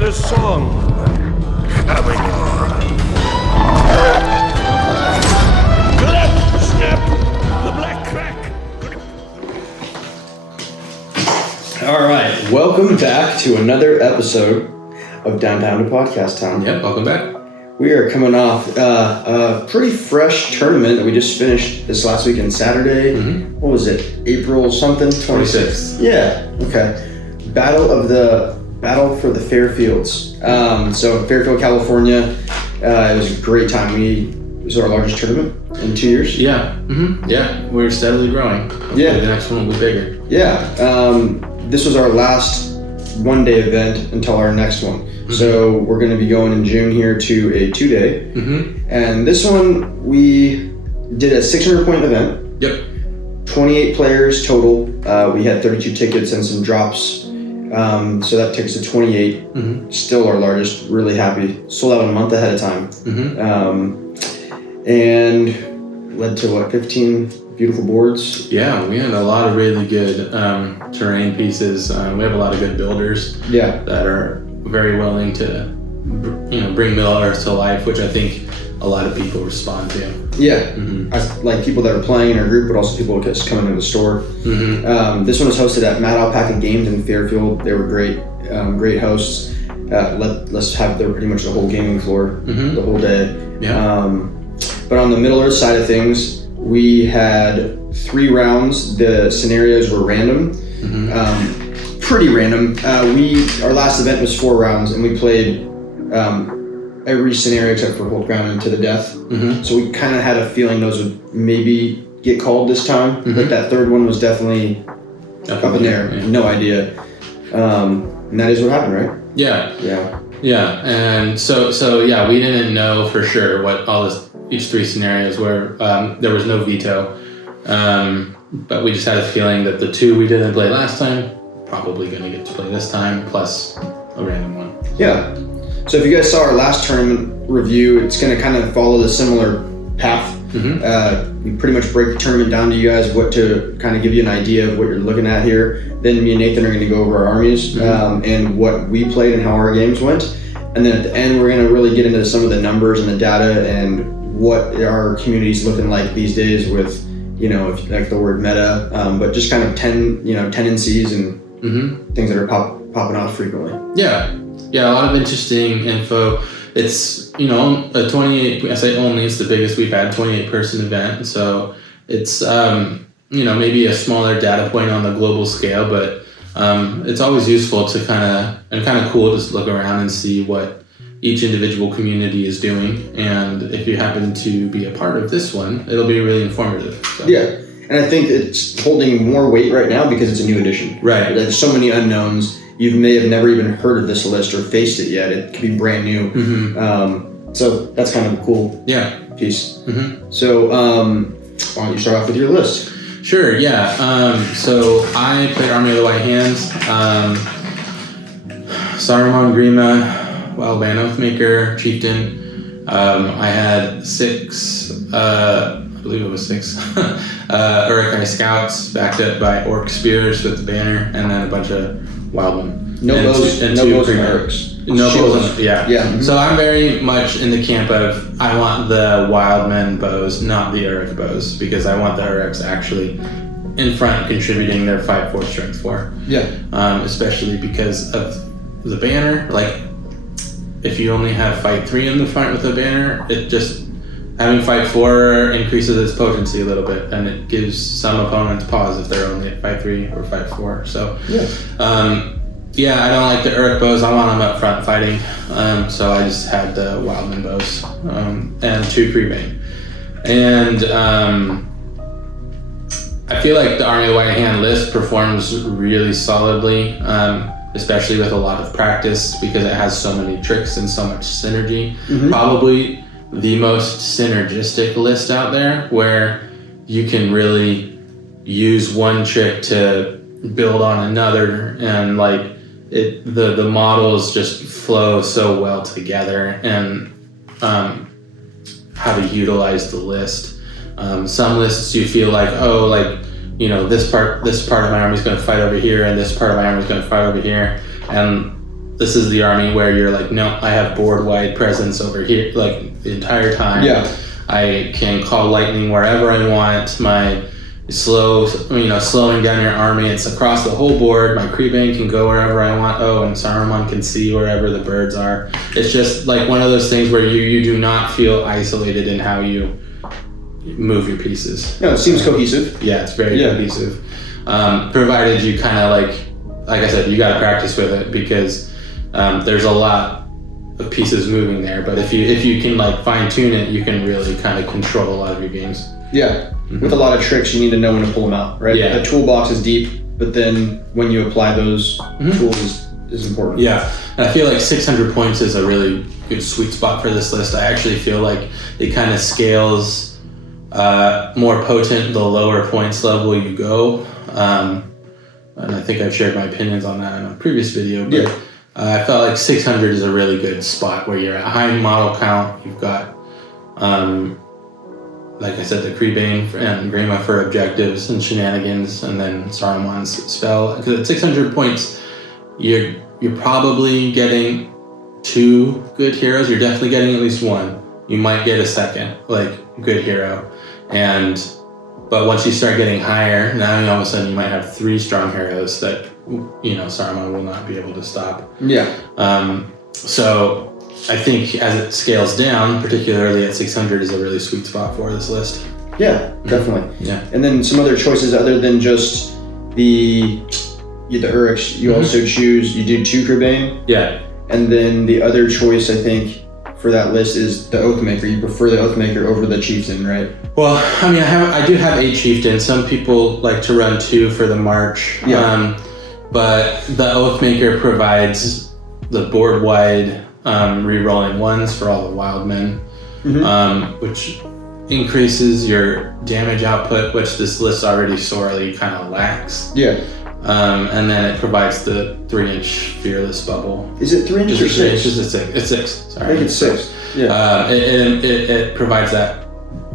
with a song coming on. Clap, snap, the black crack. All right, welcome back to another episode of Downtown to Podcast Town. Yep, welcome back. We are coming off a pretty fresh tournament that we just finished this last weekend, Saturday. Mm-hmm. What was it? April something? 26th. Yeah, okay. Battle for the Fairfields. So Fairfield, California. It was a great time. It was our largest tournament in 2 years. Yeah, yeah, we're steadily growing. Yeah. The next one will be bigger. Yeah, this was our last one-day event until our next one. Mm-hmm. So we're going to be going in June here to a 2-day. Mm-hmm. And this one, we did a 600-point event. Yep. 28 players total. We had 32 tickets and some drops. So that takes us to 28. Mm-hmm. Still our largest. Really happy. Sold out a month ahead of time. Mm-hmm. And led to 15 beautiful boards. Yeah, we had a lot of really good terrain pieces. We have a lot of good builders. Yeah. That are very willing to, bring Middle Earth to life, which I think a lot of people respond to. Yeah, like people that are playing in our group, but also people just coming to the store. Mm-hmm. This one was hosted at Mad Alpaca Games in Fairfield. They were great, great hosts. Let's have pretty much the whole gaming floor the whole day. Yeah. But on the Middle Earth side of things, we had 3 rounds. The scenarios were random, pretty random. Our last event was 4 rounds, and we played every scenario except for hold ground and to the death. Mm-hmm. So we kind of had a feeling those would maybe get called this time. Mm-hmm. But that third one was definitely up in there. Yeah. No idea. And that is what happened, right? Yeah. Yeah. Yeah. And so yeah, we didn't know for sure what each 3 scenarios were. There was no veto. But we just had a feeling that the 2 we didn't play last time, probably going to get to play this time, plus a random one. Yeah. So if you guys saw our last tournament review, it's going to kind of follow the similar path. Mm-hmm. We pretty much break the tournament down to you guys, what to kind of give you an idea of what you're looking at here. Then me and Nathan are going to go over our armies and what we played and how our games went. And then at the end, we're going to really get into some of the numbers and the data and what our community's looking like these days with, if you like the word meta, but just kind of tendencies and things that are popping off frequently. Yeah, a lot of interesting info. It's, a 28, I say only, it's the biggest we've had, 28-person event. So it's, maybe a smaller data point on the global scale, but it's always useful to kind of cool to look around and see what each individual community is doing. And if you happen to be a part of this one, it'll be really informative. So. Yeah, and I think it's holding more weight right now because it's a new edition. Right. There's so many unknowns. You may have never even heard of this list or faced it yet. It could be brand new. Mm-hmm. So that's kind of a cool piece. Mm-hmm. So why don't you start off with your list? Sure, yeah. So I played Army of the White Hands, Saruman Grima, Wildman Oathmaker, Chieftain. I had 6, I believe it was 6, Urukai Scouts backed up by Orc Spears with the banner, and then a bunch of Wildmen. No bows and Uruks. No bows, yeah. Mm-hmm. So I'm very much in the camp of I want the Wildmen bows, not the Uruk bows, because I want the Uruks actually in front contributing their 5/4 strength 4. Yeah. Especially because of the banner. Like, if you only have fight 3 in the front with the banner, it just having fight 4 increases its potency a little bit, and it gives some opponents pause if they're only at fight 3 or fight 4. So, I don't like the Uruk bows. I want them up front fighting. So I just had the Wildman bows and 2 pre-bane. And I feel like the Army of the White Hand list performs really solidly, especially with a lot of practice because it has so many tricks and so much synergy. Mm-hmm. Probably the most synergistic list out there where you can really use one trick to build on another, and the models just flow so well together, and how to utilize the list. Some lists you feel like, this part of my army is going to fight over here, and this part of my army is going to fight over here, and this is the army where you're like, no, I have board wide presence over here, like the entire time. Yeah. I can call lightning wherever I want. My slowing down your army, it's across the whole board. My Creebane can go wherever I want. Oh, and Saruman can see wherever the birds are. It's just like one of those things where you do not feel isolated in how you move your pieces. No, it seems cohesive. Yeah, it's very cohesive. Provided you kind of like I said, you got to practice with it because there's a lot of pieces moving there. But if you can like fine tune it, you can really kind of control a lot of your games. Yeah. With a lot of tricks, you need to know when to pull them out, right? Yeah. The toolbox is deep, but then when you apply those tools is important. Yeah, and I feel like 600 points is a really good sweet spot for this list. I actually feel like it kind of scales more potent the lower points level you go. And I think I've shared my opinions on that in a previous video, but I felt like 600 is a really good spot where you're at high model count. You've got like I said, the Creebane and Grima for objectives and shenanigans, and then Saruman's spell. Because at 600 points, you're probably getting 2 good heroes. You're definitely getting at least 1. You might get a second, like, good hero. But once you start getting higher, now all of a sudden you might have 3 strong heroes that, Saruman will not be able to stop. Yeah. So I think as it scales down, particularly at 600, is a really sweet spot for this list. Yeah, definitely. Yeah. And then some other choices other than just the Uruks, you also choose, you do 2 Creebane. Yeah. And then the other choice, I think, for that list is the Oathmaker. You prefer the Oathmaker over the Chieftain, right? Well, I mean, I do have a Chieftain. Some people like to run 2 for the March. Yeah. But the Oathmaker provides the board-wide re-rolling 1s for all the wild men, which increases your damage output, which this list already sorely kind of lacks. Yeah. And then it provides the 3-inch fearless bubble. Is it 3 inches or 6? It's 6. Sorry. I think it's 6. Yeah. It provides that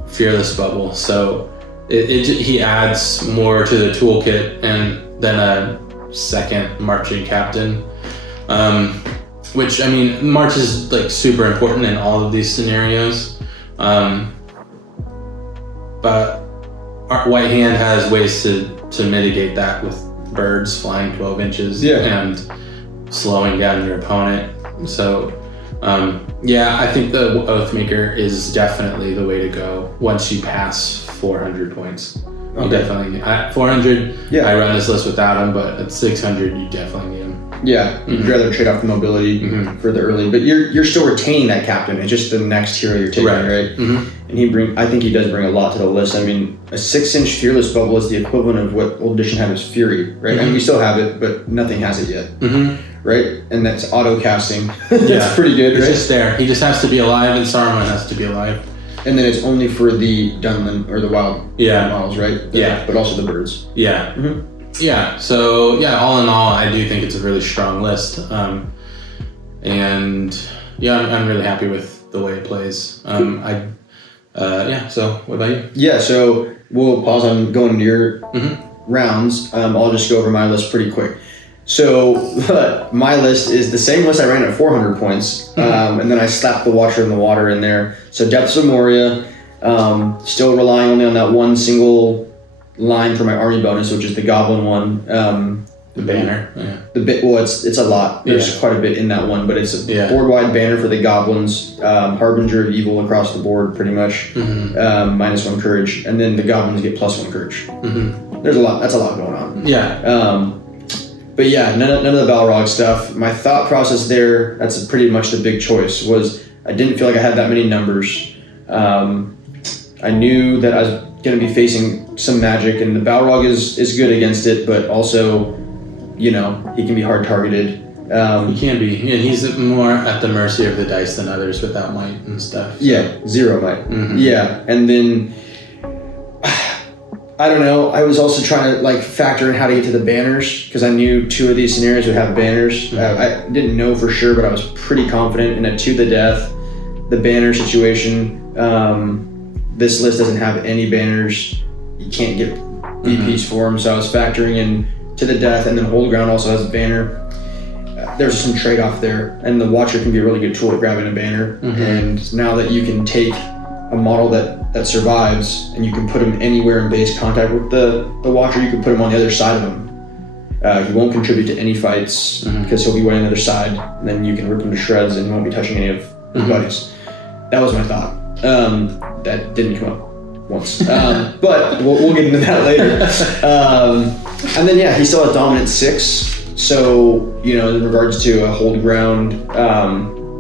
fearless bubble, so he adds more to the toolkit and then a second marching captain. Which, I mean, March is like super important in all of these scenarios. But our White Hand has ways to mitigate that with birds flying 12 inches and slowing down your opponent. So, I think the Oathmaker is definitely the way to go once you pass 400 points. Okay. You definitely, at 400, I run this list without him, but at 600, you definitely need him. Yeah, you'd rather trade off the mobility for the early, but you're still retaining that captain. It's just the next hero you're taking, right? And I think he does bring a lot to the list. I mean, a 6-inch fearless bubble is the equivalent of what Old Edition had as Fury, right? And we still have it, but nothing has it yet, right? And that's auto casting. That's pretty good, right? It's just there. He just has to be alive, and Saruman has to be alive. And then it's only for the Dunlin or the wild models, right? But also the birds. Yeah. Yeah. So all in all, I do think it's a really strong list. I'm really happy with the way it plays. So what about you? Yeah. So we'll pause on going into your rounds. I'll just go over my list pretty quick. So my list is the same list I ran at 400 points, and then I slapped the Watcher in the Water in there. So Depths of Moria, still relying only on that one single line for my army bonus, which is the Goblin one. The banner. It's a lot. There's quite a bit in that one, but it's a board-wide banner for the Goblins, Harbinger of Evil across the board, pretty much, -1 courage, and then the Goblins get +1 courage. There's a lot. That's a lot going on. Yeah. But yeah, none of the Balrog stuff. My thought process there, that's pretty much the big choice, was I didn't feel like I had that many numbers. I knew that I was going to be facing some magic, and the Balrog is good against it, but also, he can be hard targeted. He can be, and he's more at the mercy of the dice than others without might and stuff. So. Yeah, 0 might. Yeah, and then I don't know. I was also trying to factor in how to get to the banners because I knew 2 of these scenarios would have banners. I didn't know for sure, but I was pretty confident in a to the death, the banner situation. This list doesn't have any banners. You can't get VPs for them, so I was factoring in to the death, and then Hold Ground also has a banner. there's some trade-off there, and the Watcher can be a really good tool at grabbing a banner. And now that you can take a model that survives and you can put him anywhere in base contact with the Watcher, you can put him on the other side of him. He won't contribute to any fights because he'll be way on the other side, and then you can rip him to shreds and he won't be touching any of his buddies. That was my thought. That didn't come up once, but we'll get into that later. And then he still has Dominance 6. So, in regards to a hold ground,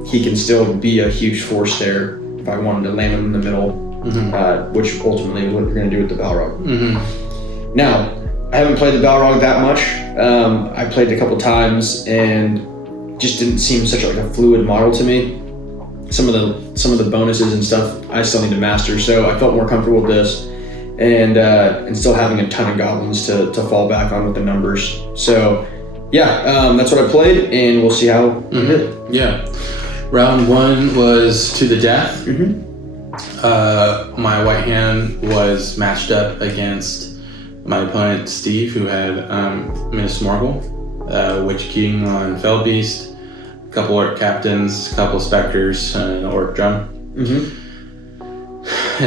he can still be a huge force there if I wanted to land him in the middle, which ultimately is what you're going to do with the Balrog. Now, I haven't played the Balrog that much. I played it a couple times and just didn't seem such like a fluid model to me. Some of the bonuses and stuff I still need to master, so I felt more comfortable with this, and still having a ton of goblins to fall back on with the numbers. So. That's what I played, and we'll see how we did. Yeah. Round 1 was to the death. My white hand was matched up against my opponent, Steve, who had Minas Morgul, Witch King on Feldbeast, a couple Orc Captains, a couple Spectres, and an Orc Drum, and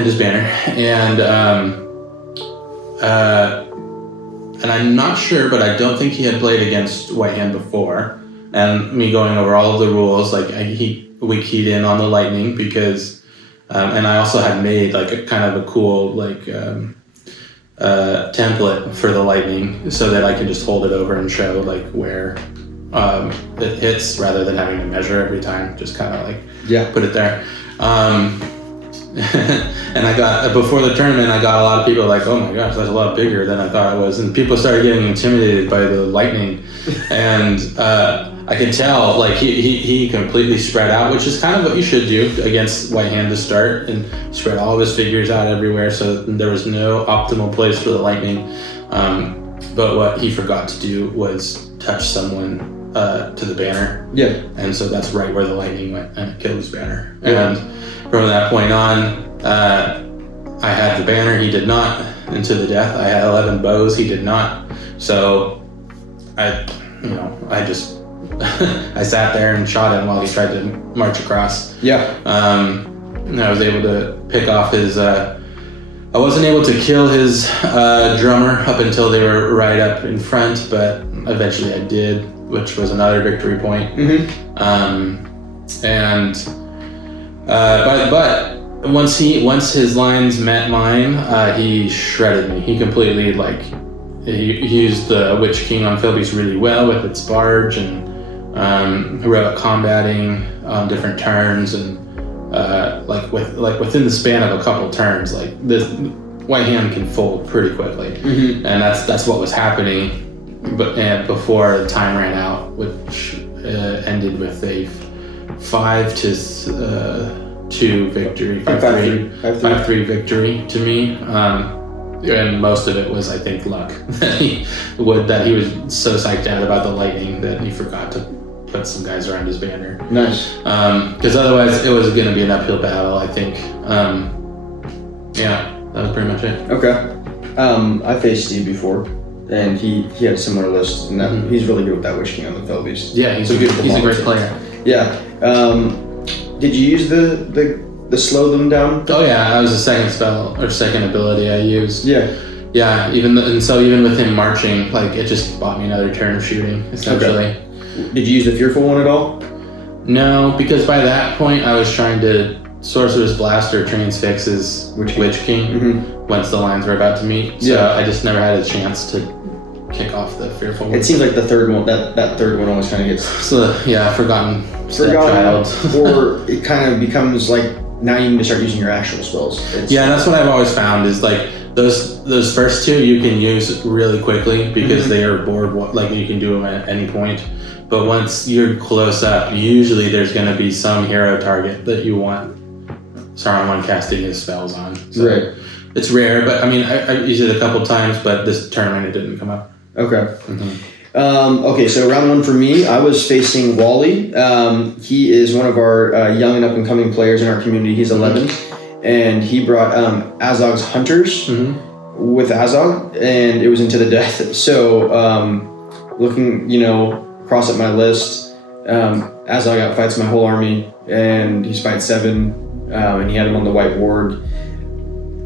his banner. And I'm not sure, but I don't think he had played against White Hand before. And me going over all of the rules, we keyed in on the lightning because, and I also had made like a kind of a cool template for the lightning so that I can just hold it over and show like where it hits rather than having to measure every time. Just kind of put it there. And I got, before the tournament, I got a lot of people like, oh my gosh, that's a lot bigger than I thought it was. And people started getting intimidated by the lightning. And I could tell, he completely spread out, which is kind of what you should do against White Hand to start, and spread all of his figures out everywhere so that there was no optimal place for the lightning. But what he forgot to do was touch someone to the banner. Yeah. And so that's right where the lightning went and it killed his banner. Yeah. And from that point on, I had the banner, he did not. Into the death, I had 11 bows, he did not. So I just I sat there and shot him while he tried to march across. Yeah. And I was able to pick off his. I wasn't able to kill his drummer up until they were right up in front, but eventually I did, which was another victory point. But once his lines met mine, he shredded me. He completely he used the Witch King on Philby's really well with its barge and heroic combating on different turns and within the span of a couple turns, this White Hand can fold pretty quickly, and that's what was happening. But before time ran out, which ended with a 5-2 victory, 5-3 victory to me. And most of it was, I think, luck that he was so psyched out about the lightning that he forgot to put some guys around his banner. Nice. Because otherwise it was going to be an uphill battle, I think. That was pretty much it. Okay. I faced Steve before, and he had a similar list, and he's really good with that Witch King on the Feldbeast. Yeah, he's a great player. Yeah. Did you use the slow them down? Oh yeah, that was the second spell or second ability I used. Yeah. Yeah, even with him marching, it just bought me another turn of shooting, essentially. Okay. Did you use the fearful one at all? No, because by that point I was trying to Sorcerer's Blast or Transfix his Witch King once the lines were about to meet. So I just never had a chance to kick off the fearful one. It seems like the third one, that third one always kind of gets forgotten child. Or it kind of becomes now you need to start using your actual spells. That's what I've always found is those first two you can use really quickly because they are board, you can do them at any point. But once you're close up, usually there's going to be some hero target that you want Saruman casting his spells on. So right. It's rare, but I used it a couple times, but this tournament it didn't come up. Okay. Okay, so round one for me, I was facing Wally. He is one of our young and up-and-coming players in our community. He's 11, and he brought Azog's Hunters with Azog, and it was into the death. So looking, across at my list, Azog outfights my whole army, and he's fight 7, and he had him on the white board.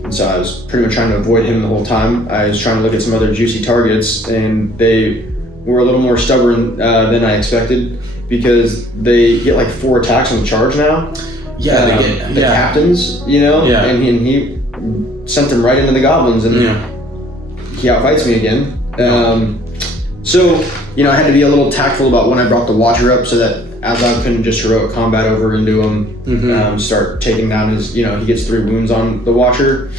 And so I was pretty much trying to avoid him the whole time. I was trying to look at some other juicy targets, and they were a little more stubborn than I expected, because they get like 4 attacks on the charge now. Yeah, they get the captains, you know, and he sent them right into the goblins, and he outfights me again. So, you know, I had to be a little tactful about when I brought the Watcher up, so that Azog couldn't just heroic combat over into him, start taking down his, you know, he gets 3 wounds on the Watcher,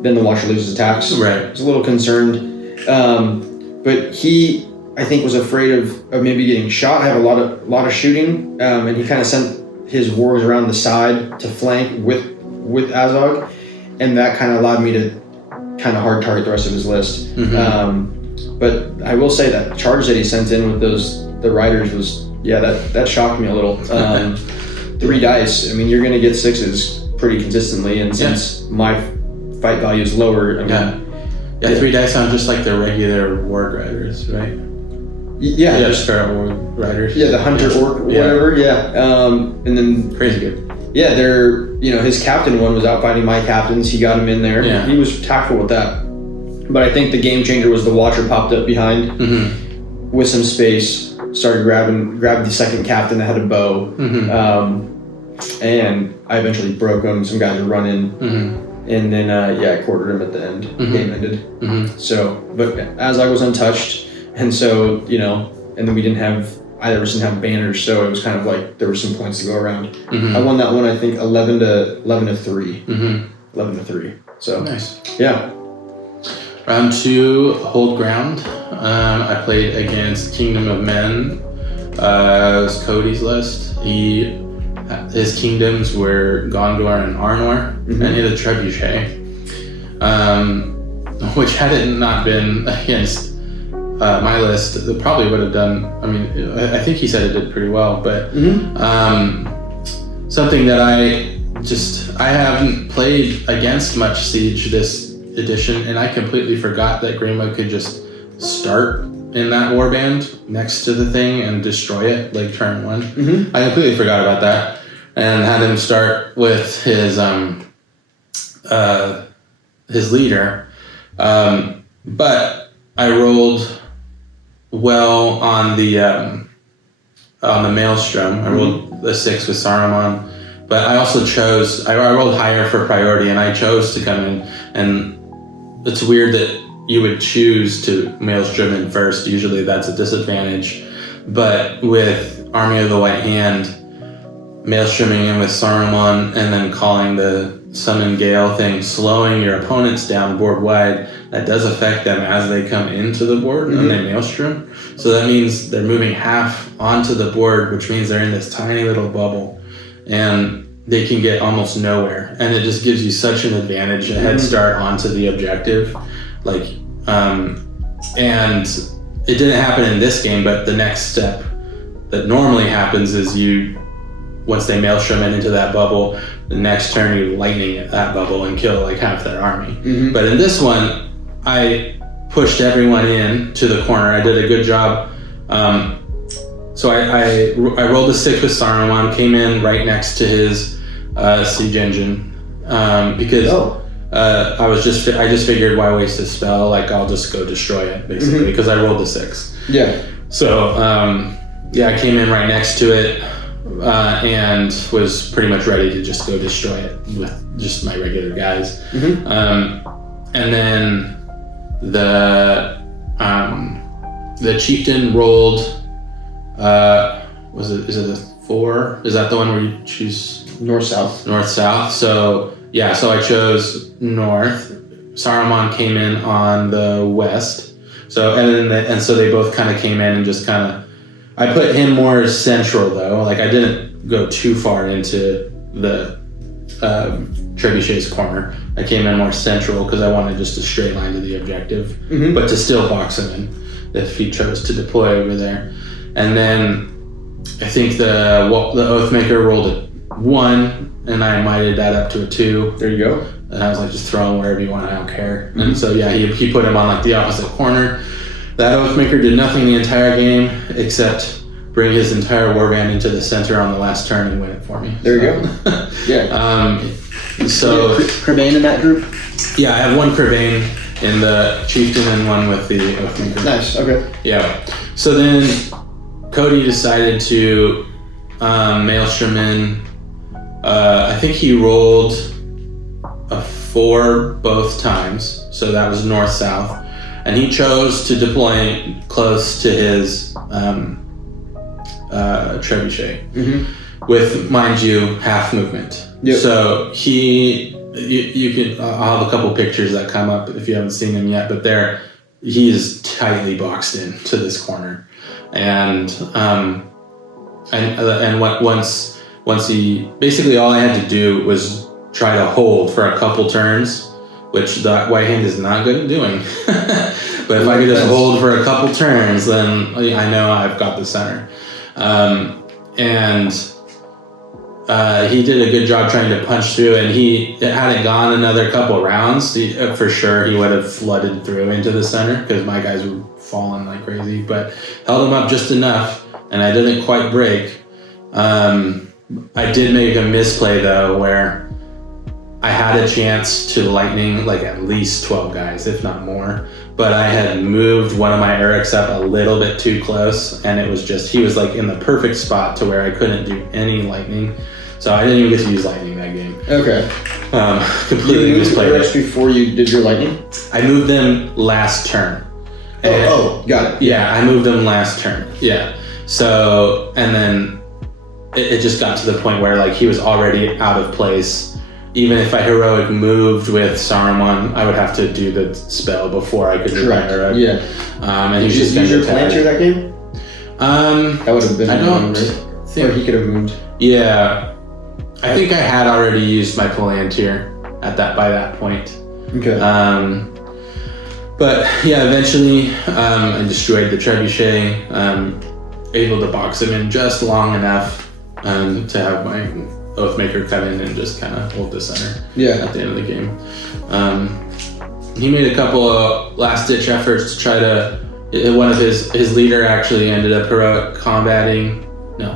then the Watcher loses attacks. Right. I was a little concerned. But he, I think, was afraid of maybe getting shot. I have a lot of shooting, and he kind of sent his wargs around the side to flank with Azog, and that kind of allowed me to kind of hard target the rest of his list. But I will say that charge that he sent in with the riders was, that shocked me a little. 3 dice. I mean, you're going to get 6s pretty consistently, and since my fight value is lower, I mean, 3 dice sound just like the regular warg riders, right? Yeah, just feral warg riders. Yeah, the hunter orc or whatever. And then crazy good. Yeah, they're, you know, his captain one was outfighting my captains. He got him in there. Yeah. He was tactful with that. But I think the game changer was the Watcher popped up behind with some space, started grabbed the second captain that had a bow, and I eventually broke him. Some guys were running, and then I quartered him at the end. Game ended. So, but Azog was untouched, and so, you know, and then either of us didn't have banners, so it was kind of like there were some points to go around. I won that one, I think, 11 to 3. 11 to 3. So nice. Yeah. Round 2, hold ground. I played against Kingdom of Men. It was Cody's list. His kingdoms were Gondor and Arnor, and he had a trebuchet, which had it not been against my list, it probably would have done. I mean, I think he said it did pretty well, but something that I haven't played against much Siege this edition, and I completely forgot that Grima could just start in that warband next to the thing and destroy it like turn 1. I completely forgot about that, and had him start with his leader, but I rolled well on the Maelstrom. I rolled a 6 with Saruman, but I also I rolled higher for priority, and I chose to come in, and it's weird that you would choose to Maelstrom in first. Usually that's a disadvantage, but with Army of the White Hand, Maelstroming in with Saruman and then calling the Summon Gale thing, slowing your opponents down board wide, that does affect them as they come into the board and they Maelstrom. So that means they're moving half onto the board, which means they're in this tiny little bubble, and they can get almost nowhere. And it just gives you such an advantage, a head start onto the objective. And it didn't happen in this game, but the next step that normally happens is once they Maelstrom into that bubble, the next turn you lightning at that bubble and kill like half their army. But in this one, I pushed everyone in to the corner. I did a good job. So I rolled a 6 with Saruman, came in right next to his siege engine, because I just figured, why waste a spell? Like, I'll just go destroy it, basically, because I rolled a 6. Yeah. So I came in right next to it, and was pretty much ready to just go destroy it with just my regular guys. And then the chieftain rolled. Is it a 4? Is that the one where you choose north south? North south. So I chose north. Saruman came in on the west. So so they both kind of came in and just kind of. I put him more central though. Like, I didn't go too far into the trebuchet's corner. I came in more central because I wanted just a straight line to the objective, but to still box him in if he chose to deploy over there. And then I think the Oathmaker rolled a 1, and I mighted that up to a 2. There you go. And I was like, just throw him wherever you want, I don't care. And so he put him on like the opposite corner. That Oathmaker did nothing the entire game except bring his entire warband into the center on the last turn and win it for me. There you go. Yeah. So Crebain in that group? yeah, I have one Crebain in the chieftain and one with the Oathmaker. Nice. Okay. Yeah. So then Cody decided to maelstrom in. I think he rolled a 4 both times, so that was north-south, and he chose to deploy close to his trebuchet with, mind you, half movement. Yep. So you can. I'll have a couple pictures that come up if you haven't seen him yet, but he is tightly boxed in to this corner, and once he basically all I had to do was try to hold for a couple turns, which the White Hand is not good at doing. But if I could just hold for a couple turns, then I know I've got the center. He did a good job trying to punch through, and had it gone another couple rounds, for sure he would have flooded through into the center because my guys were falling like crazy, but held him up just enough, and I didn't quite break. I did make a misplay though, where I had a chance to lightning like at least 12 guys, if not more, but I had moved one of my Uruks up a little bit too close, and it was just, he was like in the perfect spot to where I couldn't do any lightning. So I didn't even get to use lightning that game. Okay. Completely misplayed it. Uruks before you did your lightning? I moved them last turn. Got it. Yeah, I moved them last turn. Yeah. So, and then it just got to the point where like he was already out of place. Even if I heroic moved with Saruman, I would have to do the spell before I could do my heroic. Yeah. And he was Did you use your planter that game? That would have been. I don't think. Or he could have moved. Yeah. I think I had already used my Palantir by that point. Okay. But yeah, eventually I destroyed the trebuchet, able to box him in just long enough to have my Oathmaker come in and just kind of hold the center at the end of the game. He made a couple of last-ditch efforts to try to... One of his leader actually ended up heroic combating. No.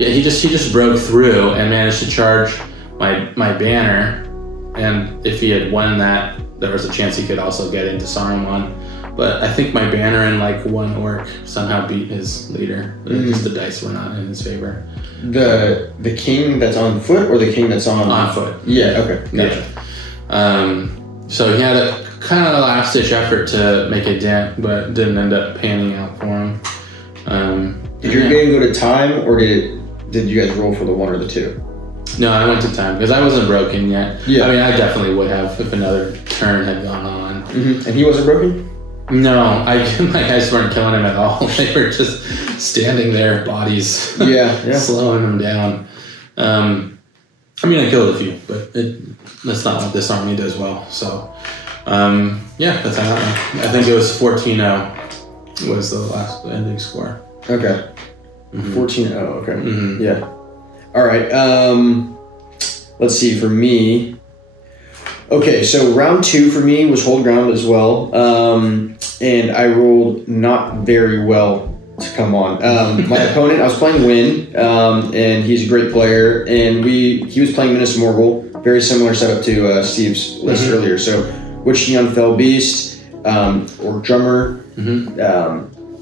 Yeah, he just broke through and managed to charge my banner, and if he had won that, there was a chance he could also get into Saruman. But I think my banner and like one orc somehow beat his leader. Just the dice were not in his favor. The king that's on foot or the king that's on foot? Yeah. Okay. Gotcha. Yeah. So he had a kind of a last-ditch effort to make a dent, but didn't end up panning out for him. Did your game go to time, or did you guys roll for the 1 or the 2? No, I went to time because I wasn't broken yet. Yeah. I mean, I definitely would have if another turn had gone on. And he wasn't broken? No, my guys weren't killing him at all. They were just standing there, bodies, slowing him down. I mean, I killed a few, but that's not what this army does well. So, that's how I think it was 14-0 was the last ending score. Okay. 14-0, okay. Yeah. All right. Let's see, for me... Okay, so round 2 for me was hold ground as well, and I rolled not very well to come on. My opponent, I was playing Win, and he's a great player, and he was playing Minas Morgul, very similar setup to Steve's list earlier. So Witch Neon Fell Beast, Orc Drummer,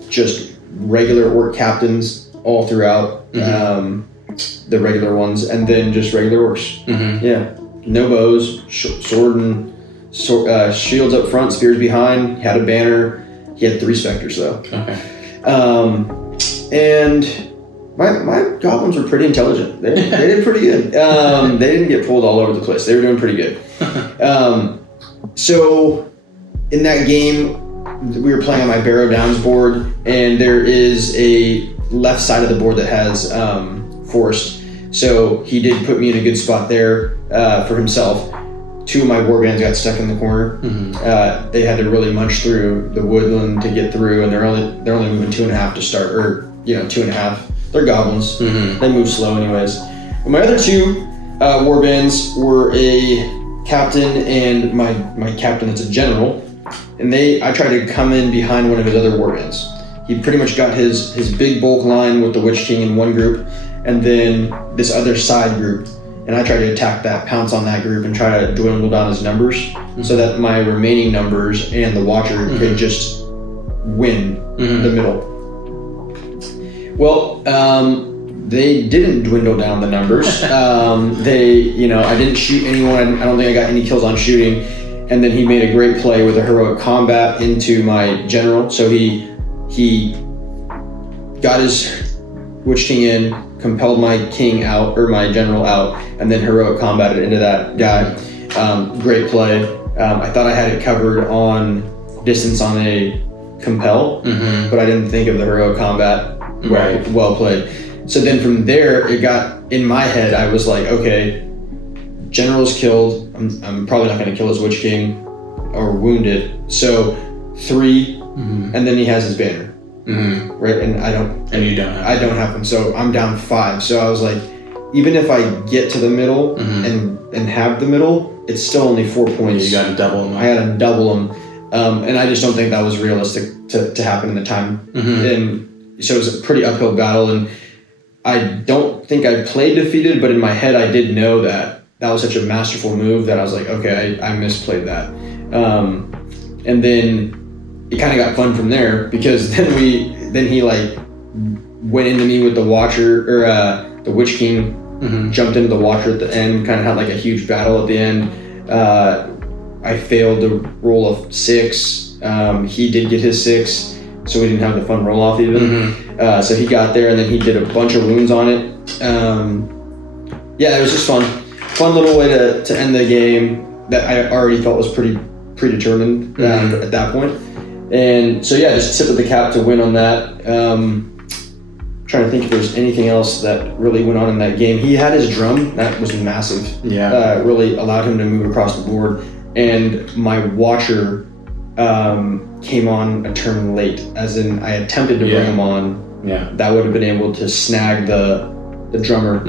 just regular Orc captains all throughout, the regular ones, and then just regular Orcs. Yeah. No bows, sword and shields up front, spears behind. He had a banner. He had 3 specters though. Okay. And my goblins were pretty intelligent. They did pretty good. They didn't get pulled all over the place. They were doing pretty good. So in that game, we were playing on my Barrow Downs board, and there is a left side of the board that has forest. So he did put me in a good spot there for himself. 2 of my warbands got stuck in the corner. They had to really munch through the woodland to get through, and they're only moving 2.5 to start, or 2.5. They're goblins. They move slow anyways. But my other 2 warbands were a captain and my captain that's a general, and I tried to come in behind one of his other warbands. he pretty much got his big bulk line with the Witch King in one group, and then this other side group. And I tried to attack that, pounce on that group, and try to dwindle down his numbers so that my remaining numbers and the Watcher could just win the middle. Well, they didn't dwindle down the numbers. I didn't shoot anyone. I don't think I got any kills on shooting. And then he made a great play with a heroic combat into my general. So he got his Witch King in, compelled my king out, or my general out, and then heroic combated into that guy. Great play. I thought I had it covered on distance on a compel, but I didn't think of the heroic combat. Well played. So then from there, it got in my head, I was like, okay, general's killed. I'm probably not going to kill his Witch King or wounded. So 3, and then he has his banner. Right, and I don't. And you don't have. I don't have them, so I'm down 5. So I was like, even if I get to the middle and have the middle, it's still only 4 points. You got to double them. I had to double them, and I just don't think that was realistic to happen in the time. And so it was a pretty uphill battle, and I don't think I played defeated, but in my head I did know that was such a masterful move that I was like, okay, I misplayed that, and then. It kind of got fun from there because then he like went into me with the Watcher or the Witch King, jumped into the Watcher at the end, kind of had like a huge battle at the end. I failed the roll of 6. He did get his 6, so we didn't have the fun roll off even. So he got there and then he did a bunch of wounds on it. It was just fun little way to end the game that I already felt was pretty predetermined at that point. And so just tip of the cap to win on that. Trying to think if there's anything else that really went on in that game. He had his drum, that was massive. Really allowed him to move across the board. And my Watcher came on a turn late, as in I attempted to bring him on. That would have been able to snag the drummer,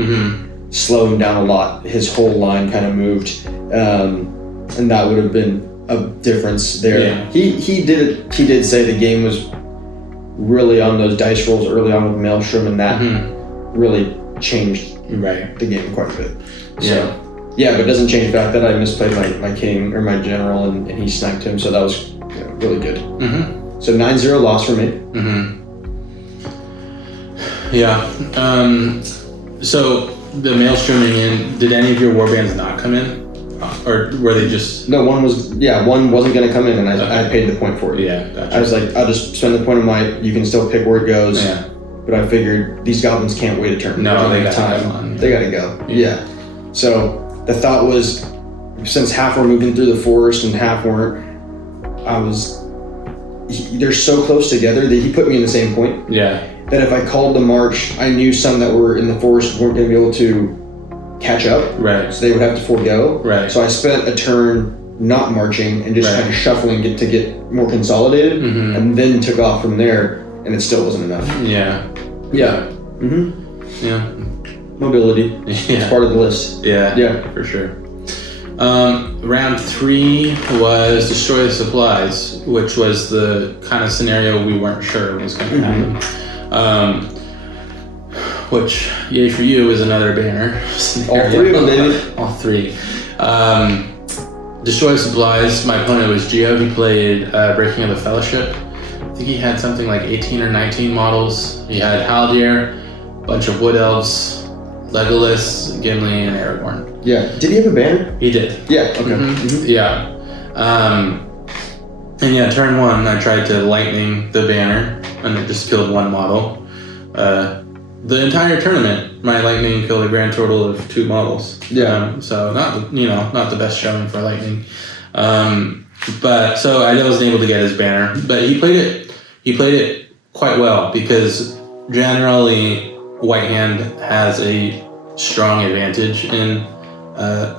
slow him down a lot. His whole line kind of moved, and that would have been a difference there. He did say the game was really on those dice rolls early on with Maelstrom, and that really changed the game quite a bit. So but it doesn't change the fact that I misplayed my king or my general, and he sniped him, so that was really good. So 9-0 loss for me. So the Maelstroming in, did any of your warbands not come in? Or were they just... No, one wasn't going to come in, and I paid the point for it. Gotcha. I was like, I'll just spend the point of you can still pick where it goes. But I figured these goblins can't wait a turn. No, they got time. They got to go. So the thought was, since half were moving through the forest and half weren't, they're so close together that he put me in the same point. That if I called the march, I knew some that were in the forest weren't going to be able to catch up, so they would have to forego. So I spent a turn not marching and just kind of shuffling to get more consolidated, and then took off from there, and it still wasn't enough. Mobility. It's part of the list. For sure. Round 3 was destroy the supplies, which was the kind of scenario we weren't sure was going to happen. Which, yay for you, is another banner scenario. All 3 of them, baby. All 3. Destroy supplies. My opponent was Geo. He played Breaking of the Fellowship. I think he had something like 18 or 19 models. He had Haldir, a bunch of Wood Elves, Legolas, Gimli, and Aragorn. Did he have a banner? He did. Okay. And turn 1, I tried to lightning the banner, and it just killed 1 model. The entire tournament, my lightning killed a grand total of 2 models. So not the best showing for lightning. But so I wasn't able to get his banner, but he played it quite well, because generally White Hand has a strong advantage in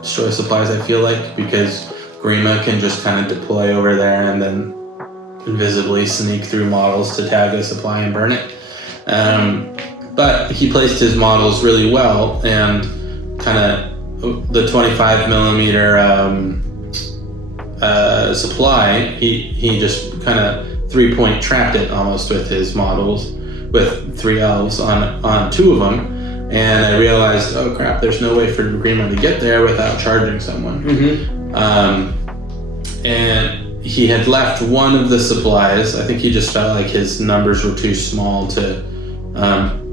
destroy supplies, I feel like, because Grima can just kind of deploy over there and then invisibly sneak through models to tag a supply and burn it. But he placed his models really well, and kind of the 25 millimeter supply, he just kind of 3-point trapped it almost with his models, with 3 elves on 2 of them. And I realized, oh crap, there's no way for Grima to get there without charging someone. And he had left one of the supplies. I think he just felt like his numbers were too small to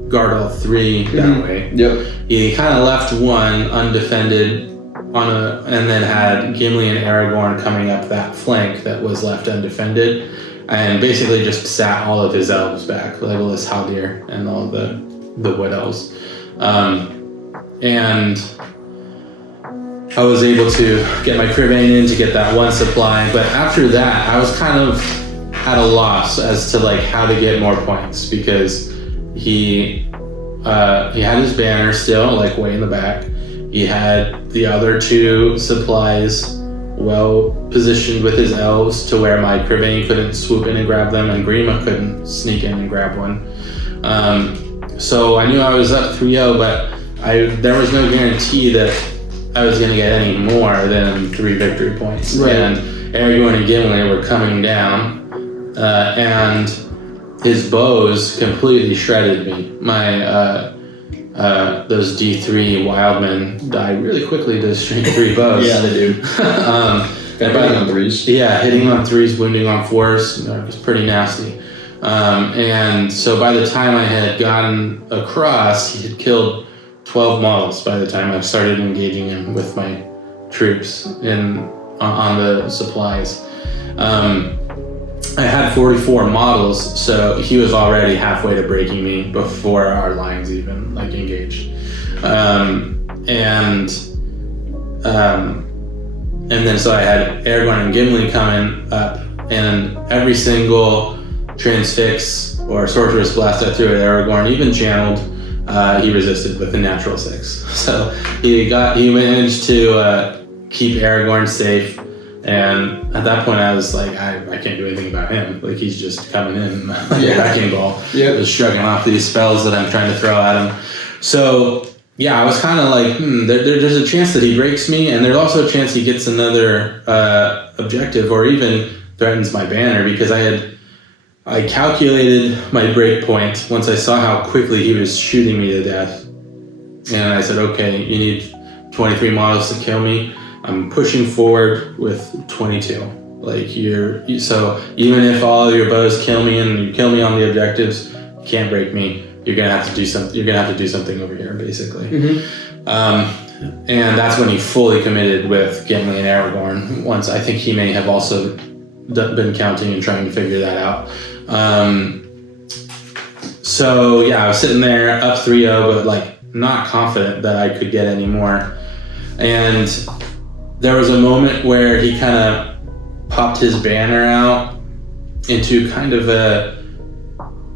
guard all 3 that way. Yep. He kind of left one undefended and then had Gimli and Aragorn coming up that flank that was left undefended, and basically just sat all of his elves back, Legolas, Haldir, and all the wood elves. And I was able to get my Crivane in to get that one supply, but after that, I was kind of at a loss as to like how to get more points, because he had his banner still like way in the back. He had the other 2 supplies well positioned with his elves to where my Crivane couldn't swoop in and grab them, and Grima couldn't sneak in and grab one. So I knew I was up 3-0, but there was no guarantee that I was going to get any more than 3 victory points. Right. And Aragorn and Gimli were coming down, and his bows completely shredded me. My those D3 wildmen die really quickly to strength 3 bows. Yeah, they do. Hitting on 3s. Yeah, hitting on 3s, wounding on 4s. It was pretty nasty. And so by the time I had gotten across, he had killed 12 models by the time I started engaging him with my troops on the supplies. I had 44 models, so he was already halfway to breaking me before our lines even like engaged. And then so I had Aragorn and Gimli coming up, and every single transfix or sorceress blast I threw at Aragorn, even channeled, he resisted with a natural 6. So he managed to keep Aragorn safe. And at that point, I was like, I can't do anything about him. Like, he's just coming in like a wrecking ball. Yeah. Just shrugging off these spells that I'm trying to throw at him. So, yeah, I was kind of like, there's a chance that he breaks me, and there's also a chance he gets another objective or even threatens my banner, because I calculated my break point once I saw how quickly he was shooting me to death. And I said, okay, you need 23 models to kill me. I'm pushing forward with 22. Like so even if all of your bows kill me and you kill me on the objectives, you can't break me. You're gonna have to do something. You're gonna have to do something over here, basically. And that's when he fully committed with Gimli and Aragorn. Once I think he may have also been counting and trying to figure that out. So yeah, I was sitting there up 3-0, but like not confident that I could get any more. And there was a moment where he kind of popped his banner out into kind of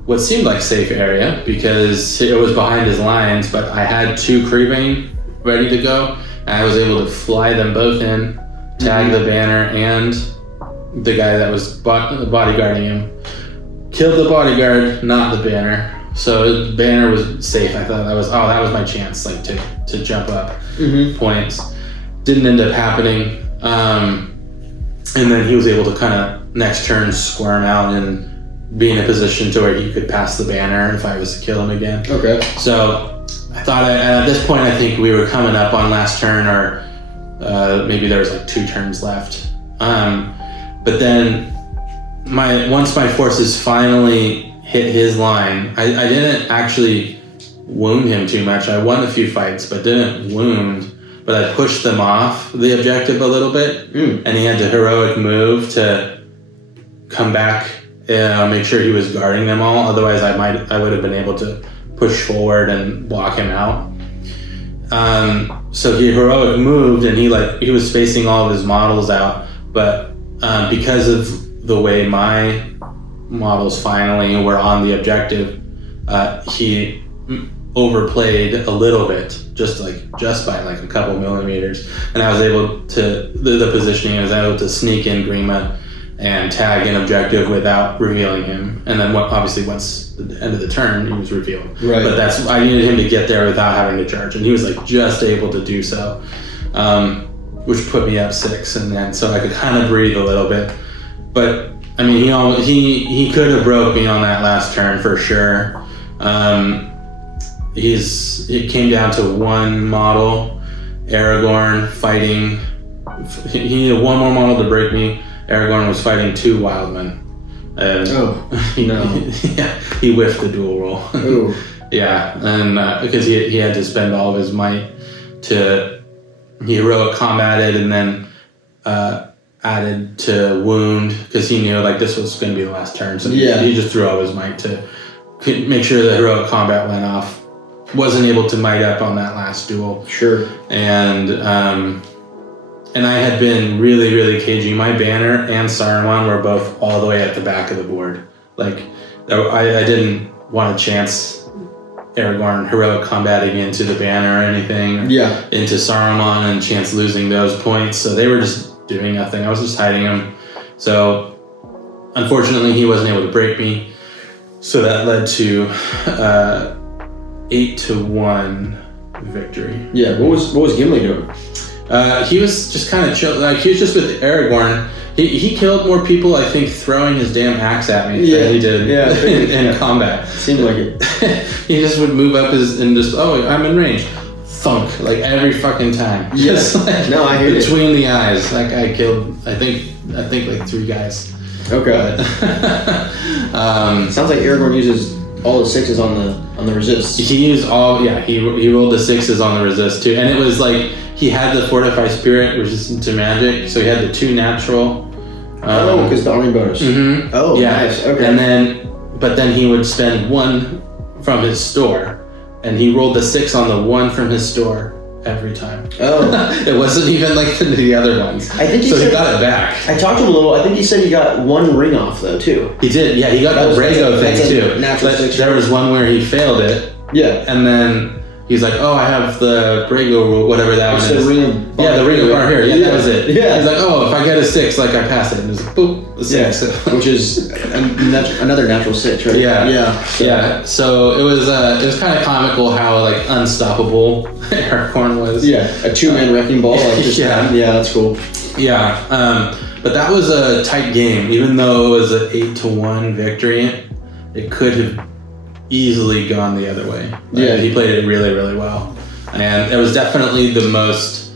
what seemed like safe area, because it was behind his lines, but I had 2 Crivane ready to go, and I was able to fly them both in, tag the banner and the guy that was bodyguarding him. Killed the bodyguard, not the banner. So the banner was safe. I thought that was my chance, like to jump up points. Didn't end up happening. And then he was able to kind of next turn squirm out and be in a position to where he could pass the banner if I was to kill him again. Okay. So I thought at this point, I think we were coming up on last turn, or maybe there was like 2 turns left. But then once my forces finally hit his line, I didn't actually wound him too much. I won a few fights, but didn't wound. But I pushed them off the objective a little bit, and he had to heroic move to come back, make sure he was guarding them all. Otherwise, I would have been able to push forward and block him out. So he heroic moved, and he was spacing all of his models out. But because of the way my models finally were on the objective, he overplayed a little bit, just by like a couple millimeters, and I was able to the positioning. I was able to sneak in Grima and tag an objective without revealing him. And then obviously once the end of the turn, he was revealed. Right. But I needed him to get there without having to charge, and he was like just able to do so, which put me up 6, and then so I could kind of breathe a little bit. But I mean, he could have broke me on that last turn for sure. It came down to one model, Aragorn fighting. He needed one more model to break me. Aragorn was fighting 2 wildmen. And he whiffed the dual roll. Ooh. Yeah, and because he had to spend all of his might to heroic combated and then added to wound because he knew like this was going to be the last turn. So he just threw all his might to make sure the heroic combat went off. Wasn't able to might up on that last duel. Sure. And I had been really, really cagey. My banner and Saruman were both all the way at the back of the board. Like I didn't want to chance Aragorn heroic combating into the banner or anything. Yeah. Into Saruman and chance losing those points. So they were just doing nothing. I was just hiding them. So unfortunately he wasn't able to break me. So that led to 8-1 victory. Yeah. What was Gimli doing? He was just kind of chill. Like he was just with Aragorn. He killed more people, I think, throwing his damn axe at me than he did in combat. Seemed like it. He just would move up and just, I'm in range. Thunk, like every fucking time. Yes. Like, no, I hear between the eyes. Like I killed, I think like 3 guys. Okay. Sounds like Aragorn uses all the 6s on the resist. He used he rolled the 6s on the resist too, and it was like he had the fortify spirit resistant to magic, so he had the 2 natural. Because the army bonus. Mm-hmm. Oh, yeah. Nice. Okay. And then he would spend 1 from his store, and he rolled the 6 on the 1 from his store every time. Oh. It wasn't even like the other ones. I think he got it back. I talked to him a little. I think he said he got 1 ring off though too. He did. Yeah, he got the Brago thing too. Natural but 6. There was one where he failed it. Yeah. And then he's like, I have the Brago rule, whatever that one is. The ring of bar. Yeah, the ring of bar here. Yeah, that was it. Yeah. He's like, if I get a 6, like I pass it. And it's like, boop, a 6. Yeah. Which is another natural 6, right? Yeah. Yeah. Yeah. So it was kind of comical how like unstoppable Aragorn was. Yeah. A 2-man wrecking ball. Like just yeah, that's cool. Yeah. But that was a tight game. Even though it was an 8-1 victory, it could have easily gone the other way. Yeah. He played it really, really well. And it was definitely the most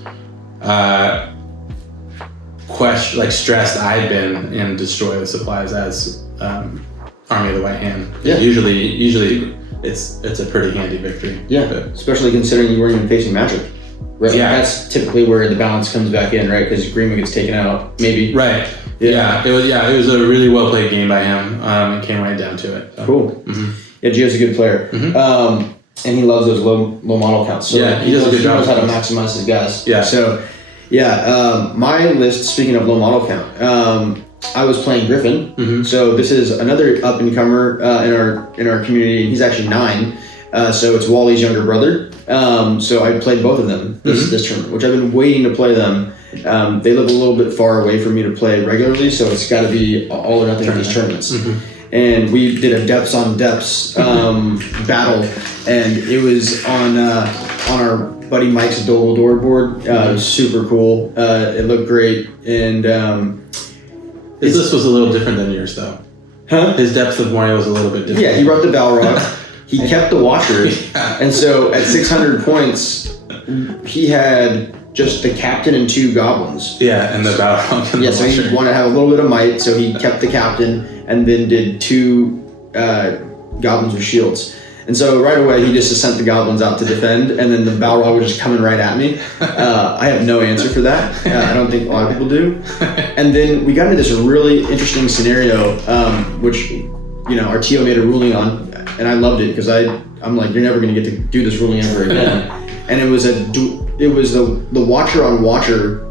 stressed I'd been in Destroy the Supplies as Army of the White Hand. Yeah. Usually it's a pretty handy victory. Yeah. But especially considering you weren't even facing magic. Right. Yeah. That's typically where the balance comes back in, right? Because Greenwood gets taken out, maybe. Right. Yeah. It was a really well played game by him. It came right down to it. So. Cool. Mm-hmm. Yeah, Gio's a good player. Mm-hmm. And he loves those low model counts. So he does a good job. He knows how to maximize his guys. Yeah. So, my list, speaking of low model count, I was playing Griffin. Mm-hmm. So this is another up and comer in our community. He's actually 9. So it's Wally's younger brother. So I played both of them this tournament, which I've been waiting to play them. They live a little bit far away for me to play regularly, so it's got to be all or nothing in these tournaments. Mm-hmm. And we did a depths on depths battle, and it was on our buddy Mike's Doldor board. It was super cool. It looked great, and his list was a little different than yours, though. Huh? His depth of Moria was a little bit different. Yeah, he brought the Balrog. He kept the Watcher, and so at 600 points, he had just the captain and 2 goblins. Yeah, and the Balrog. Yeah, so he wanted to have a little bit of might, so he kept the captain and then did 2 goblins with shields. And so right away he just sent the goblins out to defend, and then the Balrog was just coming right at me. I have no answer for that. I don't think a lot of people do. And then we got into this really interesting scenario, which our TO made a ruling on, and I loved it because I'm like, you're never going to get to do this ruling ever again. And it was the Watcher on Watcher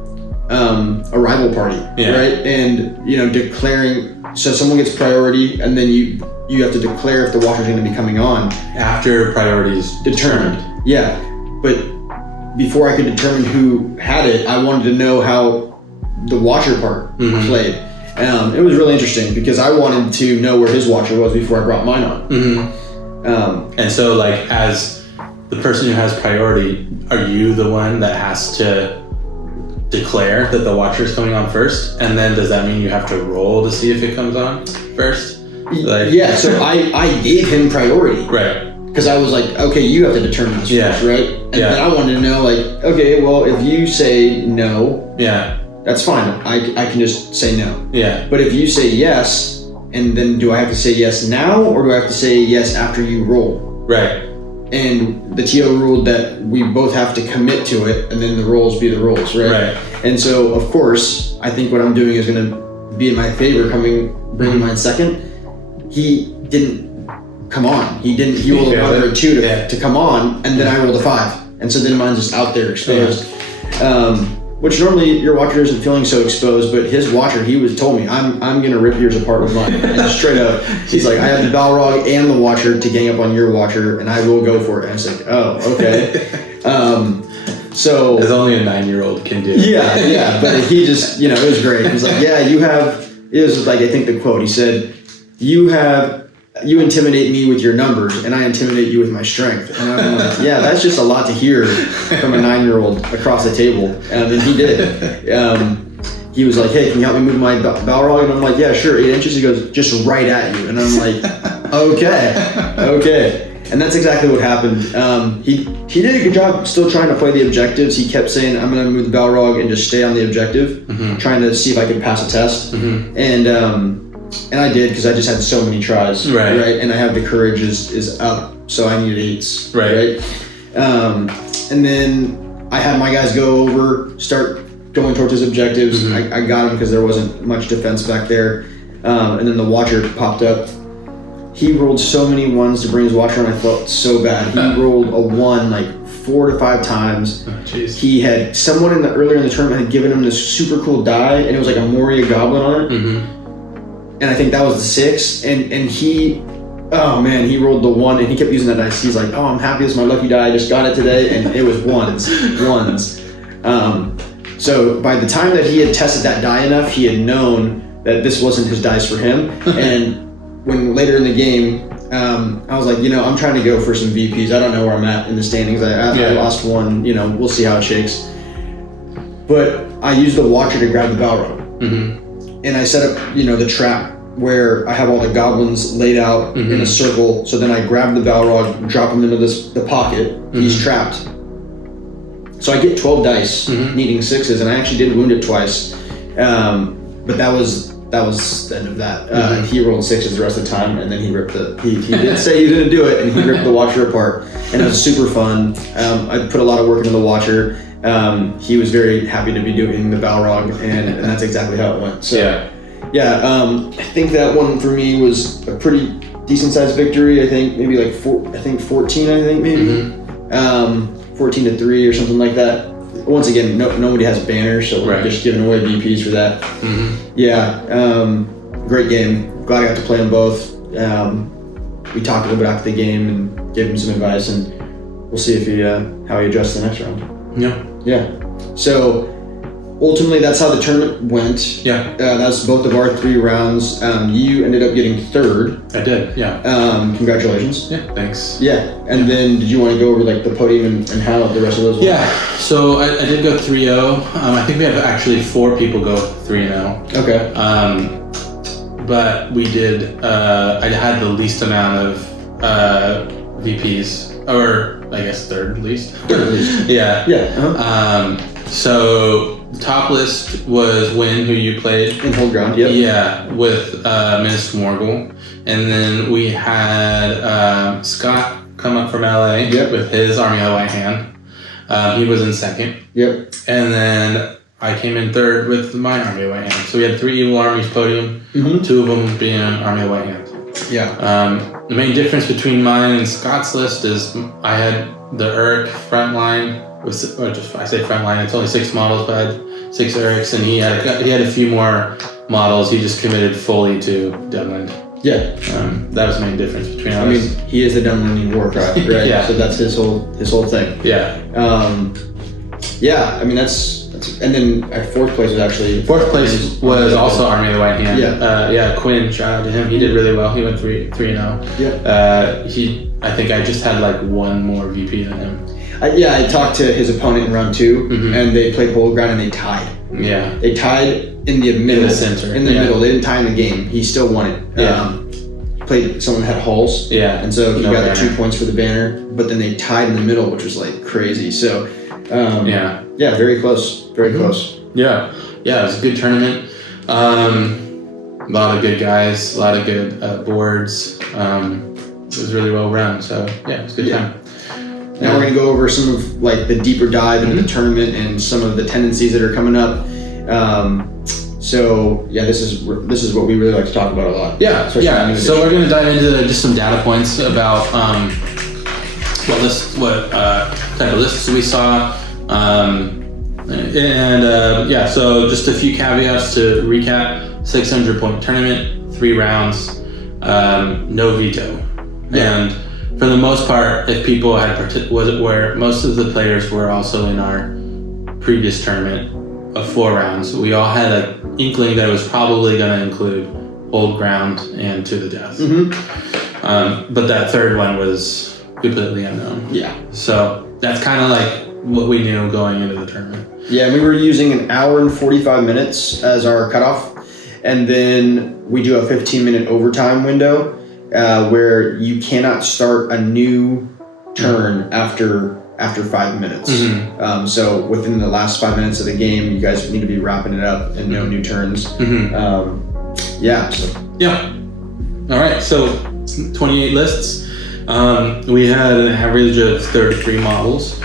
arrival party, right? And declaring, so someone gets priority, and then you have to declare if the Watcher's going to be coming on after priority is determined. Yeah, but before I could determine who had it, I wanted to know how the Watcher part played. It was really interesting because I wanted to know where his Watcher was before I brought mine on. Mm-hmm. And so, like, as the person who has priority, are you the one that has to declare that the Watcher is coming on first, and then does that mean you have to roll to see if it comes on first? Yeah, so I gave him priority. Right. Because I was like, okay, you have to determine this first, right? And then I wanted to know, like, okay, well, if you say no, that's fine. I can just say no. Yeah. But if you say yes, and then do I have to say yes now, or do I have to say yes after you roll? Right. And the TO ruled that we both have to commit to it, and then the rolls be the rolls, right? Right. And so, of course, I think what I'm doing is going to be in my favor, bringing mine second. He didn't come on. He rolled a 1 or a 2 to come on, and then I rolled a 5. And so then mine's just out there exposed. Which normally your Watcher isn't feeling so exposed, but his Watcher, he told me, I'm gonna rip yours apart with mine. And straight up, he's like, I have the Balrog and the Watcher to gang up on your Watcher, and I will go for it. And I was like, oh, okay. So as only a 9-year-old can do. Yeah, but he just, it was great. He was like, yeah, it was like, I think the quote, he said, you intimidate me with your numbers, and I intimidate you with my strength. And I'm like, yeah, that's just a lot to hear from a 9-year-old across the table. And he did. He was like, hey, can you help me move my Balrog? And I'm like, yeah, sure, 8 inches. He goes, just right at you. And I'm like, okay. And that's exactly what happened. He did a good job still trying to play the objectives. He kept saying, I'm going to move the Balrog and just stay on the objective, trying to see if I could pass a test. And I did, because I just had so many tries, right? And I have the courage is up, so I needed 8s, right? And then I had my guys go over, start going towards his objectives. I got him because there wasn't much defense back there. And then the Watcher popped up. He rolled so many 1s to bring his Watcher, and I felt so bad. He rolled a 1 like 4 to 5 times. He had someone earlier in the tournament had given him this super cool die, and it was like a Moria goblin on it. And I think that was the 6, and he rolled the 1, and he kept using that dice. He's like, oh, I'm happy, it's my lucky die, I just got it today, and it was 1s. So by the time that he had tested that die enough, he had known that this wasn't his dice for him. And when later in the game, I was like, I'm trying to go for some VPs. I don't know where I'm at in the standings. I lost 1, we'll see how it shakes. But I used the Watcher to grab the Balrog. And I set up, the trap where I have all the goblins laid out in a circle. So then I grab the Balrog, drop him into the pocket. He's trapped. So I get 12 dice, needing 6s, and I actually did wound it twice. But that was the end of that. He rolled 6s the rest of the time, and then he ripped he did say he was going to do it, and he ripped the Watcher apart. And it was super fun. I put a lot of work into the Watcher. He was very happy to be doing the Balrog, and that's exactly how it went. So, I think that one for me was a pretty decent sized victory. I think maybe like 14. I think maybe 14 to 3 or something like that. Once again, nobody has banners, so we're just giving away VPs for that. Great game. Glad I got to play them both. We talked a little bit after the game and gave him some advice, and we'll see if how he adjusts the next round. Yeah. So ultimately, that's how the tournament went. That's both of our 3 rounds. You ended up getting 3rd. I did. Congratulations. Thanks. And then did you want to go over like the podium and how the rest of those went? So I did go 3-0. I think we have actually 4 people go 3-0. Okay. But we did. I had the least amount of VPs, or I guess third least. So the top list was Win, who you played in Hold Ground. With Minas Morgul, and then we had Scott come up from LA with his Army of the White Hand. He was in second. And then I came in third with my Army of the White Hand. So we had 3 Evil Armies podium, 2 of them being Army of the White Hand. The main difference between mine and Scott's list is I had the Uruk front line. I say front line, it's only 6 models, but I had 6 Uruks, and he had a few more models. He just committed fully to Dunland. That was the main difference between us. I mean, he is the Dunland Warcraft, right? So that's his whole thing. I mean, that's and then at 4th place was actually... 4th place was also Army of the White Hand. Quinn, shout out to him. He did really well. He went 3-0. I think I just had like 1 more VP than him. I talked to his opponent in round 2, and they played hold ground and they tied. Yeah. They tied in the middle. In the center. In the middle. They didn't tie in the game. He still won it. Yeah. Played someone had hulls. Yeah. And so he No got banner. the 2 points for the banner, but then they tied in the middle, which was like crazy. So, yeah, very close. Very close. Yeah. Yeah, it was a good tournament. A lot of good guys, a lot of good boards. It was really well run. So, yeah, it was a good time. Now we're going to go over some of like the deeper dive into the tournament and some of the tendencies that are coming up. So yeah, this is what we really like to talk about a lot. Yeah, yeah. So we're going to dive into just some data points about what type of lists we saw, So just a few caveats to recap: 600 point tournament, 3 rounds, no veto, and for the most part, if people had where most of the players were also in our previous tournament of 4 rounds, we all had an inkling that it was probably going to include hold ground and to the death. But that third one was completely unknown. Yeah. So that's kind of like what we knew going into the tournament. Yeah, we were using an hour and 45 minutes as our cutoff, and then we do a 15-minute overtime window. Where you cannot start a new turn after 5 minutes. So within the last 5 minutes of the game, you guys need to be wrapping it up and no new turns. Yeah. All right. So 28 lists. We had an average of 33 models,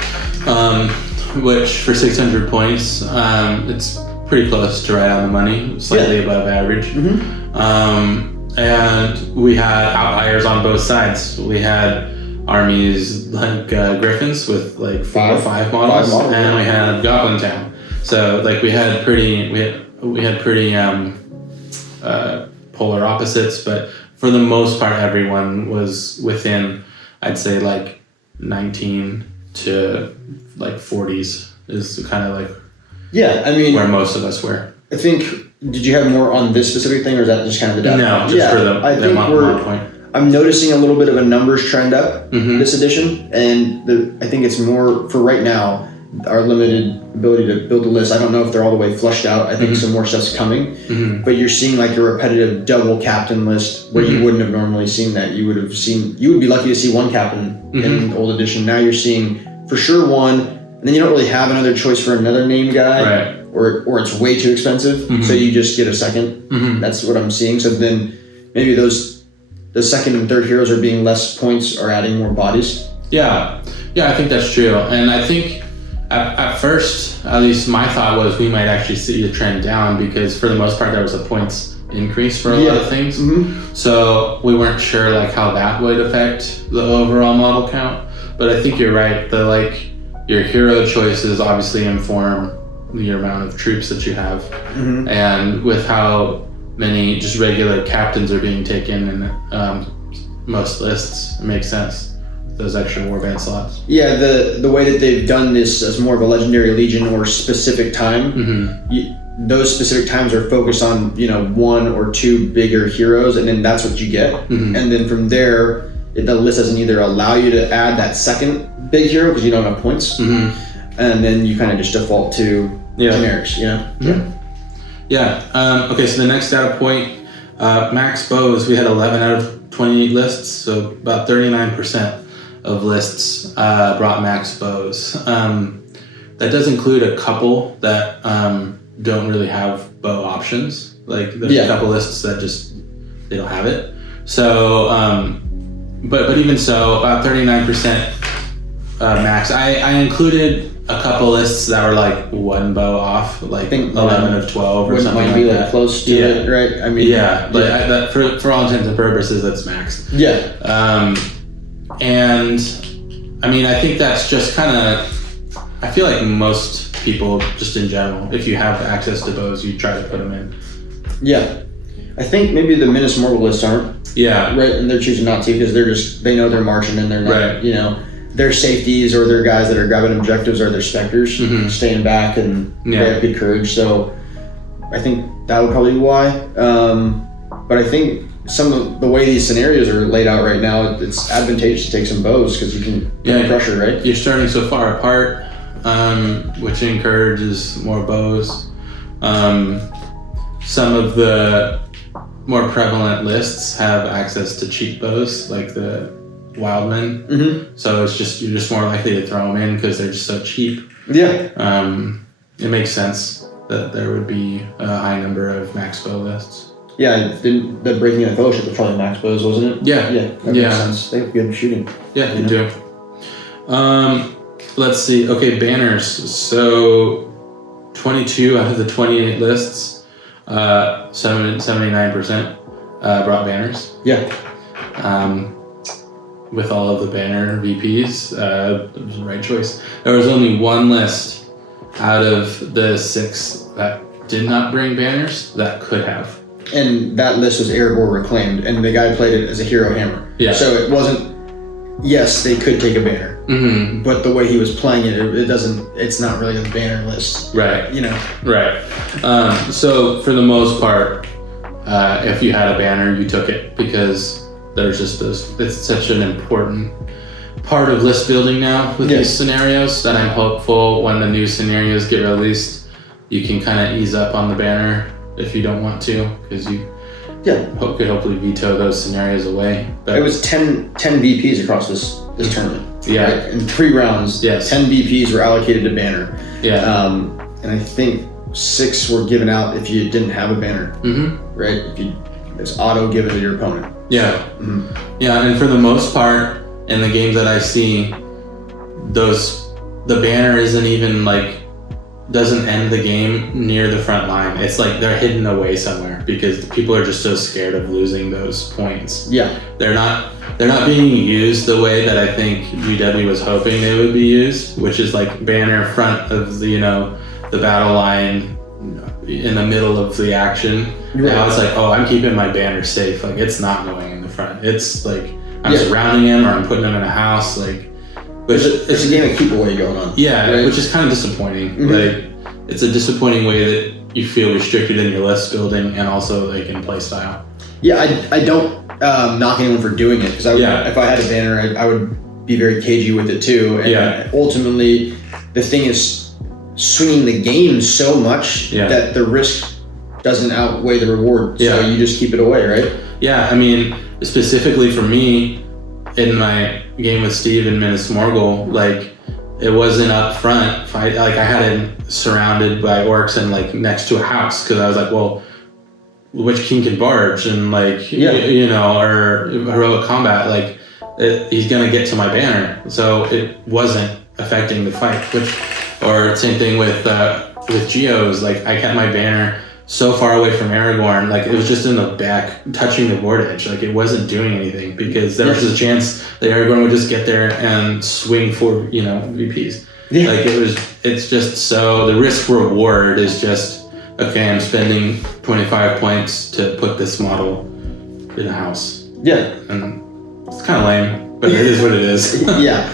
which for 600 points, it's pretty close to right on the money, slightly above average. And we had outliers on both sides. We had armies like Griffins with like 4 or 5 models, and we had Goblin Town. So like we had pretty polar opposites, but for the most part, everyone was within, I'd say like 19 to like 40s is kind of like where most of us were. I think. Did you have more on this specific thing, or is that just kind of the data? No, just for the point. I'm noticing a little bit of a numbers trend up this edition, and I think it's more for right now. Our limited ability to build a list. I don't know if they're all the way flushed out. I think some more stuff's coming, but you're seeing like a repetitive double captain list where you wouldn't have normally seen that. You would be lucky to see 1 captain in old edition. Now you're seeing for sure 1, and then you don't really have another choice for another name guy. Right. Or it's way too expensive, so you just get a second. That's what I'm seeing. So then maybe the second and third heroes are being less points or adding more bodies. Yeah, I think that's true. And I think at first, at least my thought was we might actually see the trend down because for the most part there was a points increase for a lot of things. So we weren't sure like how that would affect the overall model count. But I think you're right. Your hero choices obviously inform the amount of troops that you have, and with how many just regular captains are being taken in most lists, it makes sense. Those extra warband slots. Yeah, the way that they've done this as more of a legendary legion or specific time, those specific times are focused on 1 or 2 bigger heroes, and then that's what you get. And then from there, the list doesn't either allow you to add that second big hero because you don't have points. And then you kind of just default to generics, Okay, so the next data point, max bows, we had 11 out of 28 lists, so about 39% of lists brought max bows. That does include a couple that don't really have bow options. Like there's a couple lists that just, they don't have it. So, but even so, about 39% max. I included a couple lists that were like 1 bow off, like I think 11 of 12 or something like that. Might be like close to it, right? I mean, but for all intents and purposes, that's max. And I mean, I think that's just kind of, I feel like most people, just in general, if you have access to bows, you try to put them in. I think maybe the Minas Morgul lists aren't. Right, and they're choosing not to because they know they're marching and they're not, their safeties or their guys that are grabbing objectives are their specters, staying back, and they have good courage. So I think that would probably be why. But I think some of the way these scenarios are laid out right now, it's advantageous to take some bows because you can get pressure, right? You're starting so far apart, which encourages more bows. Some of the more prevalent lists have access to cheap bows, like the Wildmen. Mm-hmm. So you're just more likely to throw them in because they're just so cheap. Yeah. It makes sense that there would be a high number of max bow lists. Yeah, the Breaking of the Fellowship was probably max bows, wasn't it? Yeah. Yeah, that makes sense. They have good shooting. Yeah, you do. Let's see. Okay, banners. So 22 out of the 28 lists, 79% brought banners. Yeah. With all of the banner VPs, it was the right choice. There was only one list out of the 6 that did not bring banners that could have. And that list was Erebor Reclaimed, and the guy played it as a hero hammer. Yeah. So it wasn't. Yes, they could take a banner, but the way he was playing it, it's not really a banner list. Right. You know. Right. So for the most part, if you had a banner, you took it because there's just it's such an important part of list building now with these scenarios that I'm hopeful when the new scenarios get released, you can kind of ease up on the banner if you don't want to, because you could hopefully veto those scenarios away. But it was 10 VPs across this tournament. Yeah. Right? In 3 rounds, 10 VPs were allocated to banner. Yeah. And I think 6 were given out if you didn't have a banner. Mm-hmm. Right? It's auto given to your opponent. Yeah. Mm-hmm. Yeah, and for the most part, in the games that I see, the banner isn't even doesn't end the game near the front line. It's like they're hidden away somewhere because people are just so scared of losing those points. Yeah. They're not being used the way that I think GW was hoping they would be used, which is like banner front of the battle line in the middle of the action. Right. Now it's like, oh, I'm keeping my banner safe. Like it's not going in the front. It's like I'm surrounding him or I'm putting him in a house. It's a game of keep away going on. Yeah, right? Which is kind of disappointing. Mm-hmm. It's a disappointing way that you feel restricted in your list building and also in play style. Yeah, I don't knock anyone for doing it because if I had a banner, I would be very cagey with it too. And ultimately, the thing is swinging the game so much that the risk doesn't outweigh the reward. So you just keep it away, right? Yeah, I mean, specifically for me, in my game with Steve in Minas Morgul, it wasn't up front. I had it surrounded by orcs and next to a house because I was like, well, which king can barge and or heroic combat, he's gonna get to my banner. So it wasn't affecting the fight. Or same thing with Geos. I kept my banner so far away from Aragorn, it was just in the back, touching the board edge. It wasn't doing anything because there was a chance that Aragorn would just get there and swing for, VPs. Yeah. It's just so, the risk reward is just, okay, I'm spending 25 points to put this model in a house. Yeah. And it's kind of lame, but it is what it is. Yeah.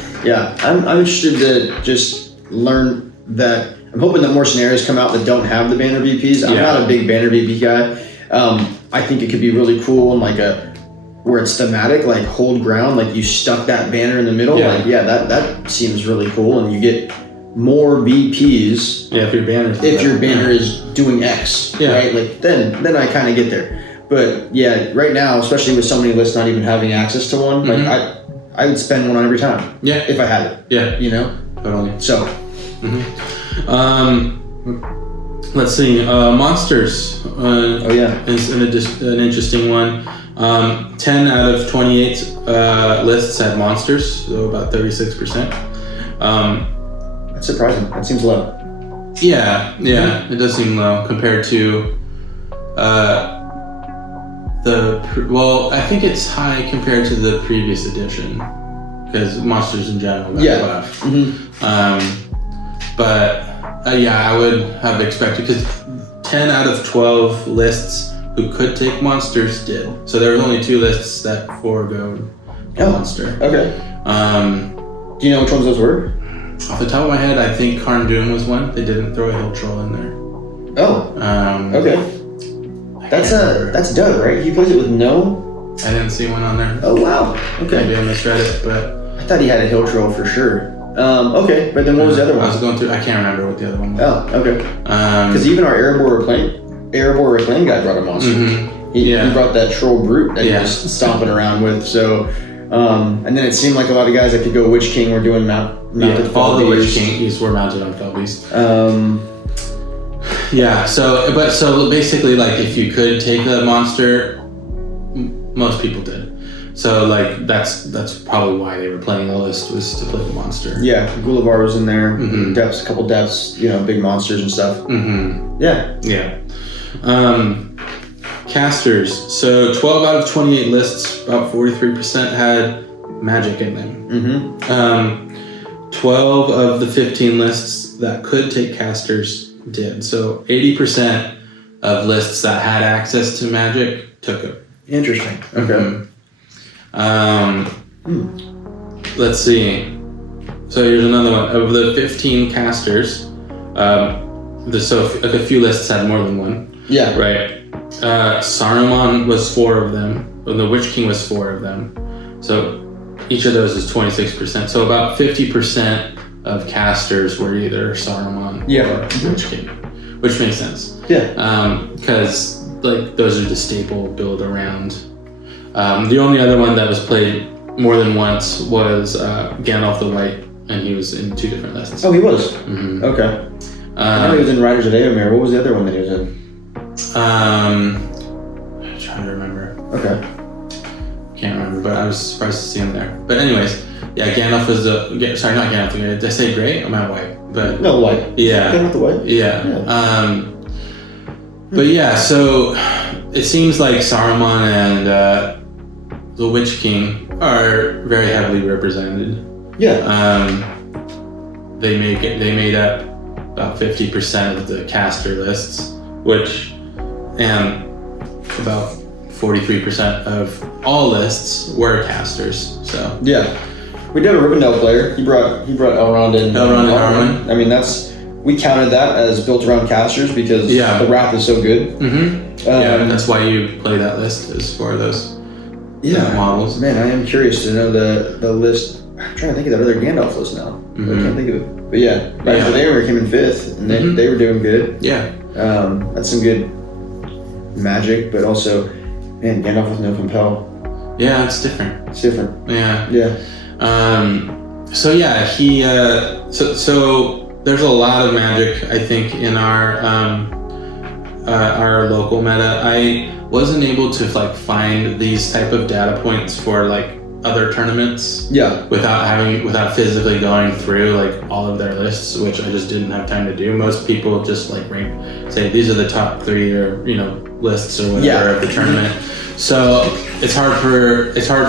I'm interested to just learn that. I'm hoping that more scenarios come out that don't have the banner VPs. I'm not a big banner VP guy. I think it could be really cool and where it's thematic, hold ground, you stuck that banner in the middle. That seems really cool, and you get more VPs. Yeah, if your banner is doing X, right? Then I kind of get there. But right now, especially with so many lists not even having access to one, I would spend one on every time. Yeah, if I had it. Yeah, totally. So. Let's see. Monsters. Is an interesting one. 10 out of 28 lists had monsters, so about 36%. That's surprising. That seems low. Yeah, it does seem low compared to I think it's high compared to the previous edition because monsters in general got buffed. But I would have expected, because 10 out of 12 lists who could take monsters did. So there were only 2 lists that forego monster. Okay. Do you know which ones those were? Off the top of my head, I think Karn Doom was one. They didn't throw a hill troll in there. Oh. Okay. That's Doug, right? He plays it with no I didn't see one on there. Oh wow. Okay. Maybe I misread it, but I thought he had a hill troll for sure. Okay, but then what was the other one? I was going through. I can't remember what the other one was. Oh, okay. Because even our Erebor Reclaim guy brought a monster. Mm-hmm. He brought that troll brute that he was stomping around with. So, and then it seemed like a lot of guys that could go Witch King were doing mounted. All the Witch Kings were mounted on Fell Beast. Yeah. So basically, like, if you could take the monster, most people did. So like that's probably why they were playing the list, was to play the monster. Yeah, Gulavar was in there. Mm-hmm. Depths, a couple depths, big monsters and stuff. Mm-hmm. Yeah. Yeah. Casters. So 12 out of 28 lists, about 43% had magic in them. Mm-hmm. 12 of the 15 lists that could take casters did. So 80% of lists that had access to magic took it. Interesting. Okay. Let's see. So here's another one. Of the 15 casters, so a few lists had more than one. Yeah. Right. Saruman was 4 of them. The Witch King was 4 of them. So each of those is 26%. So about 50% of casters were either Saruman or Witch King, which makes sense. Yeah. Because like those are the staple build around. The only other one that was played more than once was Gandalf the White, and he was in 2 different lists. Oh, he was? Mm-hmm. Okay. I know he was in Riders of Eomer. What was the other one that he was in? I'm trying to remember. Okay. Can't remember, but I was surprised to see him there. But anyways, yeah, Gandalf was sorry, not Gandalf the White. Did I say gray? I meant white. But no, white. Yeah. Gandalf the White? Yeah. But yeah, so it seems like Saruman and the Witch King are very heavily represented. Yeah. They made up about 50% of the caster lists, and about 43% of all lists were casters. So yeah, we did a Rivendell player. He brought Elrond and Arwen. I mean, we counted that as built around casters because the Wrath is so good. Mm-hmm. That's why you play that list, is for those models. Man, I am curious to know the list. I'm trying to think of that other Gandalf list now. Mm-hmm. I can't think of it. But yeah, Riders of Eomer came in 5th, and they were doing good. Yeah. That's some good magic, but also, man, Gandalf with no compel. Yeah, it's different. It's different. Yeah. Yeah. So yeah, he. So there's a lot of magic, I think, in our local meta. I wasn't able to like find these type of data points for like other tournaments. Yeah. Without physically going through like all of their lists, which I just didn't have time to do. Most people just like say these are the top 3 or lists or whatever of the tournament. So it's hard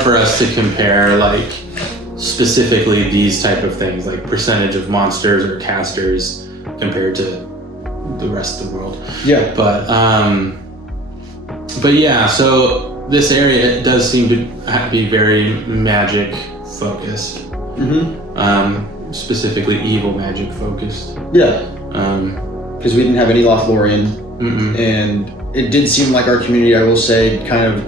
for us to compare like specifically these type of things, like percentage of monsters or casters compared to the rest of the world. Yeah. But yeah, so this area does seem to be very magic focused. Mm-hmm. Specifically evil magic focused. Yeah. Because we didn't have any Lothlorien. And it did seem like our community, I will say, kind of,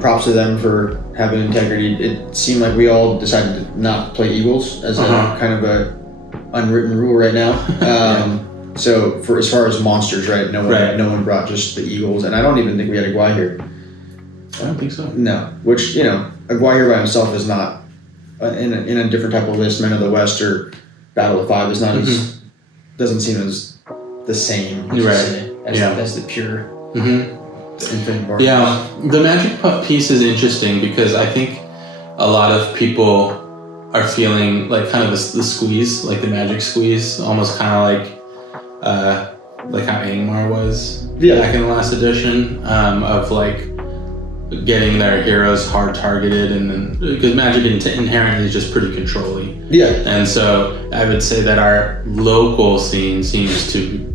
props to them for having integrity. It seemed like we all decided to not play Eagles as a kind of a unwritten rule right now. So for as far as monsters, right? No one brought just the Eagles, and I don't even think we had a Gwahir. I don't think so. No, which a Gwahir by himself is not in a different type of list. Men of the West or Battle of Five is not as doesn't seem as the same as the pure. Yeah, the magic piece is interesting because I think a lot of people are feeling like kind of the squeeze, like the magic squeeze, almost kind of like how Angmar was back in the last edition, of like getting their heroes hard targeted, and then because magic inherently is just pretty controlling. Yeah, and so I would say that our local scene seems to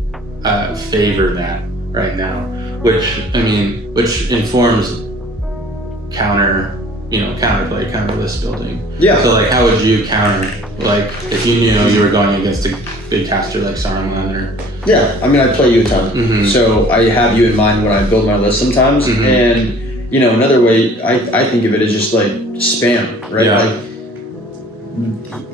favor that right now, which informs counterplay, counter list building. Yeah. So like, how would you counter, like, if you knew you were going against a big caster like Saruman or? Yeah, I mean, I play you a ton, so I have you in mind when I build my list sometimes, and another way I think of it is just like spam, right? Yeah. Like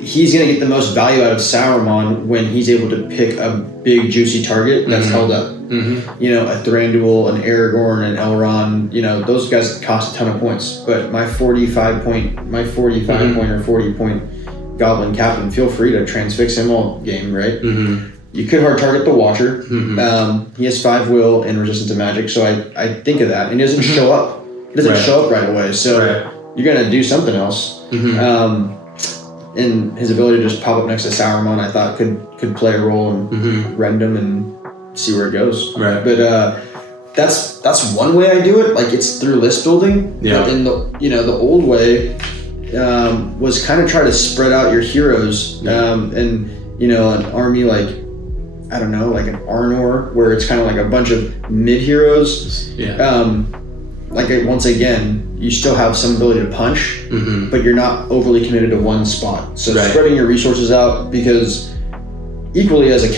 he's gonna get the most value out of Sauron when he's able to pick a big juicy target that's held up. A Thranduil, an Aragorn, an Elrond, those guys cost a ton of points. But my 45 point or 40 point Goblin Captain, feel free to transfix him all game, right? You could hard target the Watcher. He has 5 will and resistance to magic, so I think of that. And he doesn't show up. He doesn't show up right away, so you're gonna do something else. And his ability to just pop up next to Sauron, I thought could play a role in random and see where it goes. Right. But that's one way I do it. Like it's through list building. Yeah. But in the old way was kind of try to spread out your heroes. And an army like I don't know, like an Arnor, where it's kind of like a bunch of mid heroes. Once again, you still have some ability to punch, but you're not overly committed to one spot. So spreading your resources out, because equally as a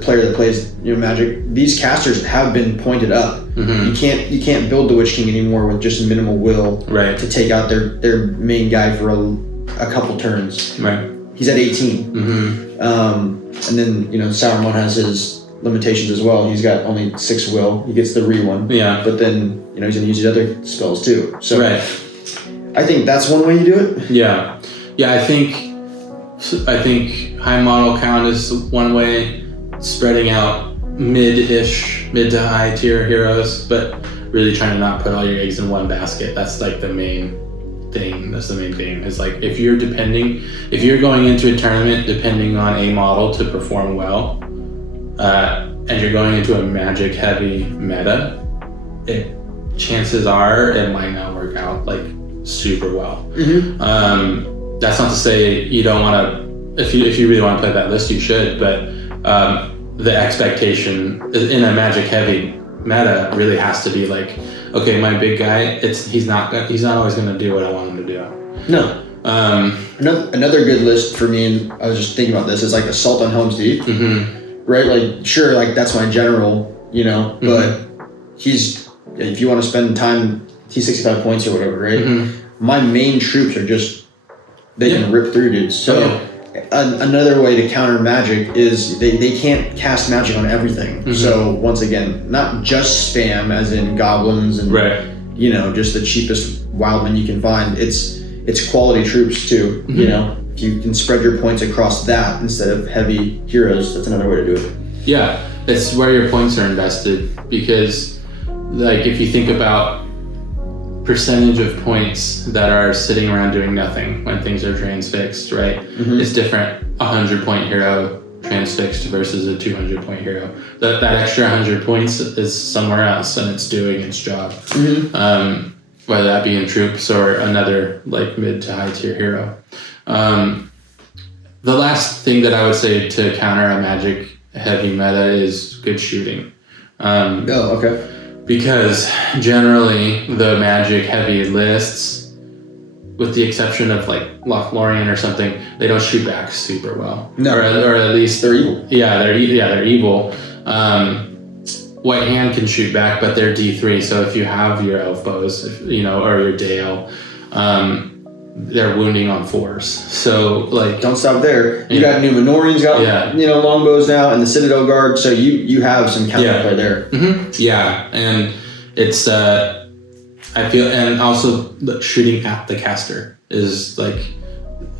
player that plays Magic, these casters have been pointed up. You can't build the Witch King anymore with just minimal will to take out their main guy for a couple turns. He's at 18. And then Sauron has his limitations as well. He's got only 6 will. He gets the one. But then he's gonna use his other spells too. So I think that's one way you do it. I think high model count is one way, spreading out mid to high tier heroes, but really trying to not put all your eggs in one basket. That's like the main thing. That's the main thing. Is like if you're going into a tournament depending on a model to perform well, and you're going into a Magic heavy meta, chances are it might not work out like super well. That's not to say you don't want to. If you really want to play that list, you should. But the expectation in a Magic heavy meta really has to be like, okay, my big guy, he's not always going to do what I want him to do. No. Another good list for me, and I was just thinking about this, is like Assault on Helm's Deep. Right? Like, sure, like that's my general, but if you want to spend time, he's 65 points or whatever, right? My main troops are just, they can rip through dudes. So another way to counter Magic is they can't cast Magic on everything. So once again, not just spam as in goblins and just the cheapest wildmen you can find. It's quality troops too. If you can spread your points across that instead of heavy heroes, that's another way to do it. Yeah, it's where your points are invested, because like if you think about percentage of points that are sitting around doing nothing when things are transfixed, right? It's different. 100-point hero transfixed versus a 200-point hero. That extra 100 points is somewhere else and it's doing its job. Whether that be in troops or another like mid to high tier hero. The last thing that I would say to counter a Magic heavy meta is good shooting. Because generally the Magic heavy lists, with the exception of like Lothlorien or something, they don't shoot back super well. No. Or at least they're evil. They're evil. White Hand can shoot back, but they're D3. So if you have your elf bows, or your Dale, they're wounding on 4s. So like, don't stop there. You got Numenorian's got longbows now, and the Citadel Guard. So you have some counterplay there. And it's I feel, and also shooting at the caster is like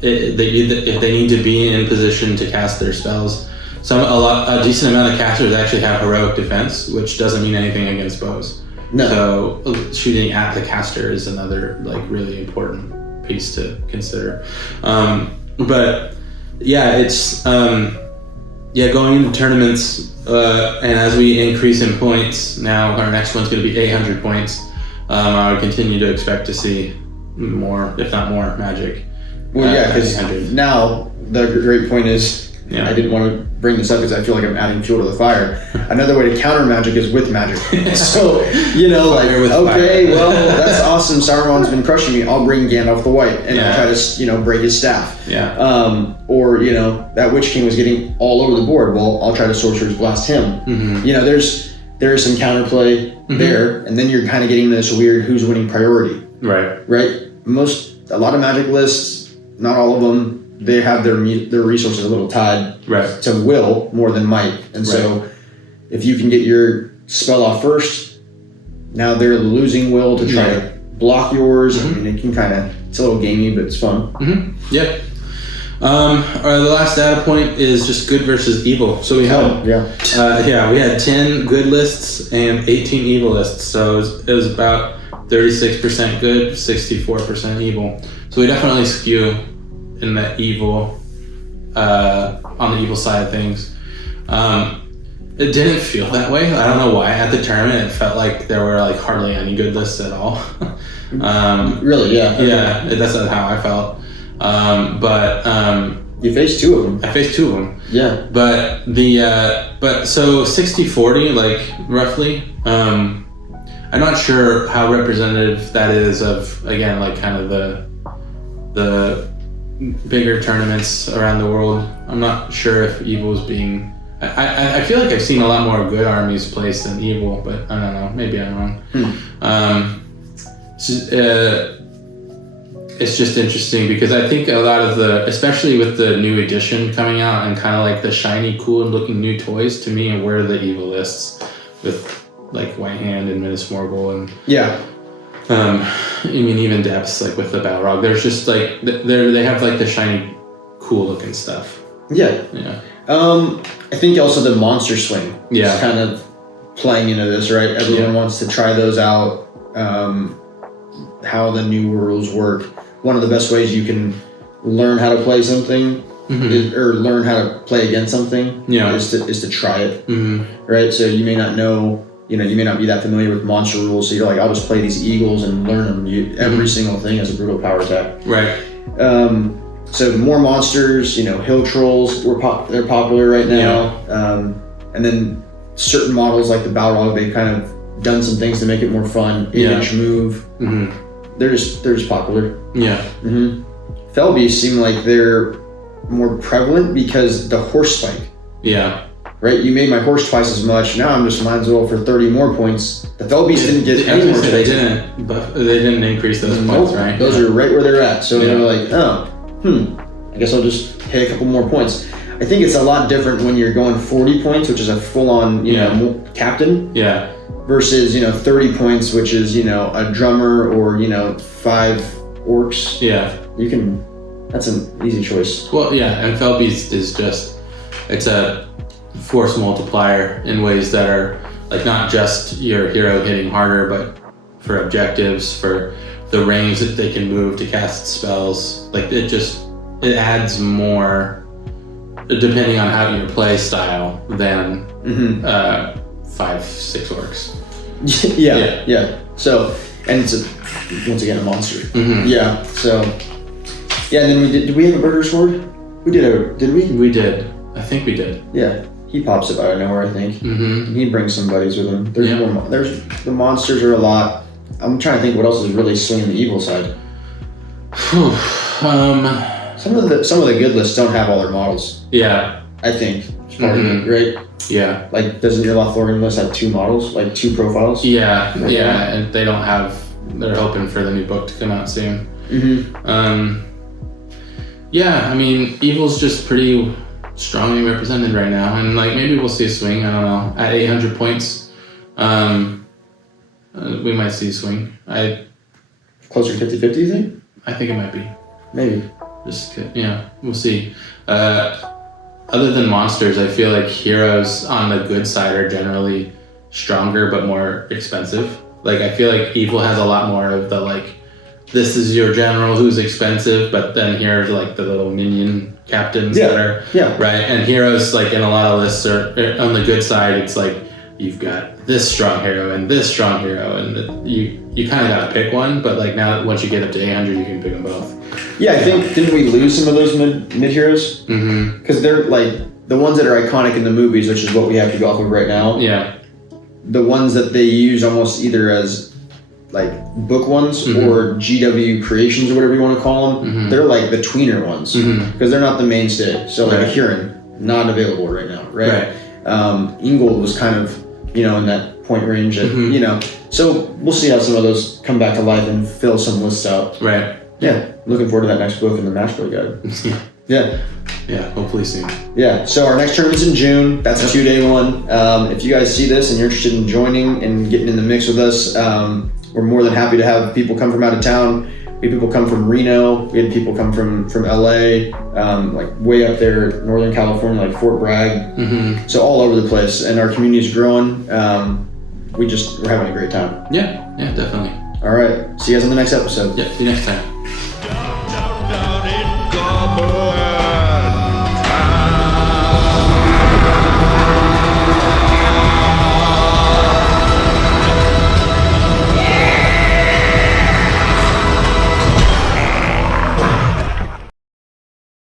if they need to be in position to cast their spells. A decent amount of casters actually have heroic defense, which doesn't mean anything against bows. No. So shooting at the caster is another like really important piece to consider. But yeah, it's going into tournaments, and as we increase in points, now our next one's going to be 800 points. I would continue to expect to see more, if not more, Magic. Well, because now the great point is, I didn't want to bring this up because I feel like I'm adding fuel to the fire. Another way to counter Magic is with Magic. So, well, that's awesome. Sauron's been crushing me. I'll bring Gandalf the White and I'll try to, break his staff. Or, that Witch King was getting all over the board. Well, I'll try to Sorcerer's Blast him. There is some counterplay. there, and then you're kind of getting this weird who's winning priority. Right. A lot of Magic lists, not all of them, they have their resources a little tied to will more than might. And so if you can get your spell off first, now they're losing will to try to block yours. I mean, it can it's a little gamey, but it's fun. Yeah. The last data point is just good versus evil. So we had, we had 10 good lists and 18 evil lists. So it was about 36% good, 64% evil. So we definitely skew in the evil, on the evil side of things. It didn't feel that way. I don't know why. At the tournament, it felt like there were like hardly any good lists at all. Really? Yeah. Yeah, that's not how I felt. You faced two of them. I faced two of them. Yeah. But so 60-40, like roughly. I'm not sure how representative that is of, again, like kind of the bigger tournaments around the world. I'm not sure if evil is being. I feel like I've seen a lot more good armies placed than evil, but I don't know. Maybe I'm wrong. It's just interesting because I think a lot of especially with the new edition coming out and kind of like the shiny, cool looking new toys, to me, were the evil lists with like White Hand and Minas Morgul and I mean even depths like with the Balrog. There's just like they have like the shiny, cool looking stuff. Yeah. I think also the monster swing is kind of playing into this, right? Everyone wants to try those out. How the new rules work. One of the best ways you can learn how to play something or learn how to play against something is to try it, right? So you may not know, you may not be that familiar with monster rules, so you're like, I'll just play these eagles and learn them. Every single thing has a brutal power attack. Right. So more monsters, hill trolls, they're popular right now. And then certain models like the Balrog, they've kind of done some things to make it more fun. 8-inch move. They're just popular. Fell beasts seem like they're more prevalent because the horse spike. Right? You made my horse twice as much. Now I'm just might as well for 30 more points. The fell beasts didn't get any more. They didn't increase those points, right? Those are right where they're at. So they're like, I guess I'll just pay a couple more points. I think it's a lot different when you're going 40 points, which is a full-on, captain. Versus, 30 points, which is, a drummer or, 5 orcs. That's an easy choice. Well, and Fellbeast is it's a force multiplier in ways that are, like, not just your hero hitting harder, but for objectives, for the range that they can move to cast spells. Like, it adds more, depending on how your play style, than 5-6 orcs. Yeah. So, and it's once again a monster. So, and then did we have a burger sword? Did we? We did. I think we did. Yeah. He pops up out of nowhere, I think. He brings some buddies with him. There's the monsters are a lot. I'm trying to think what else is really swinging the evil side. Some of the good lists don't have all their models. I think it's part of it, right? Like, doesn't your Lothlorien list have 2 models, like 2 profiles? And they don't have. They're hoping for the new book to come out soon. I mean, evil's just pretty strongly represented right now, and like maybe we'll see a swing. I don't know. At 800 points, we might see a swing. Closer to 50-50, you think? I think it might be. Maybe. We'll see. Other than monsters, I feel like heroes on the good side are generally stronger but more expensive. Like, I feel like evil has a lot more of the, like, this is your general who's expensive, but then here's, like, the little minion captains that are... Right? And heroes, like, in a lot of lists are on the good side, it's like, you've got this strong hero and this strong hero, and you kind of got to pick one, but, like, now once you get up to 800, you can pick them both. I think, didn't we lose some of those mid heroes? Because they're, like, the ones that are iconic in the movies, which is what we have to go off of right now. The ones that they use almost either as, like, book ones or GW creations or whatever you want to call them, they're, like, the tweener ones. Because they're not the mainstay. So, like, a Huron, not available right now, right? Ingold was kind of, in that point range. That, you know, so we'll see how some of those come back to life and fill some lists out. Right. Yeah, looking forward to that next book in the match play guide. Yeah. Yeah, hopefully soon. Yeah, so our next tournament's in June. That's a 2-day one. If you guys see this and you're interested in joining and getting in the mix with us, we're more than happy to have people come from out of town. We had people come from Reno. We had people come from LA, like way up there, Northern California, like Fort Bragg. So all over the place, and our community's growing. We're having a great time. Yeah, definitely. All right, see you guys on the next episode. Yeah, see you next time. Down in Gobble.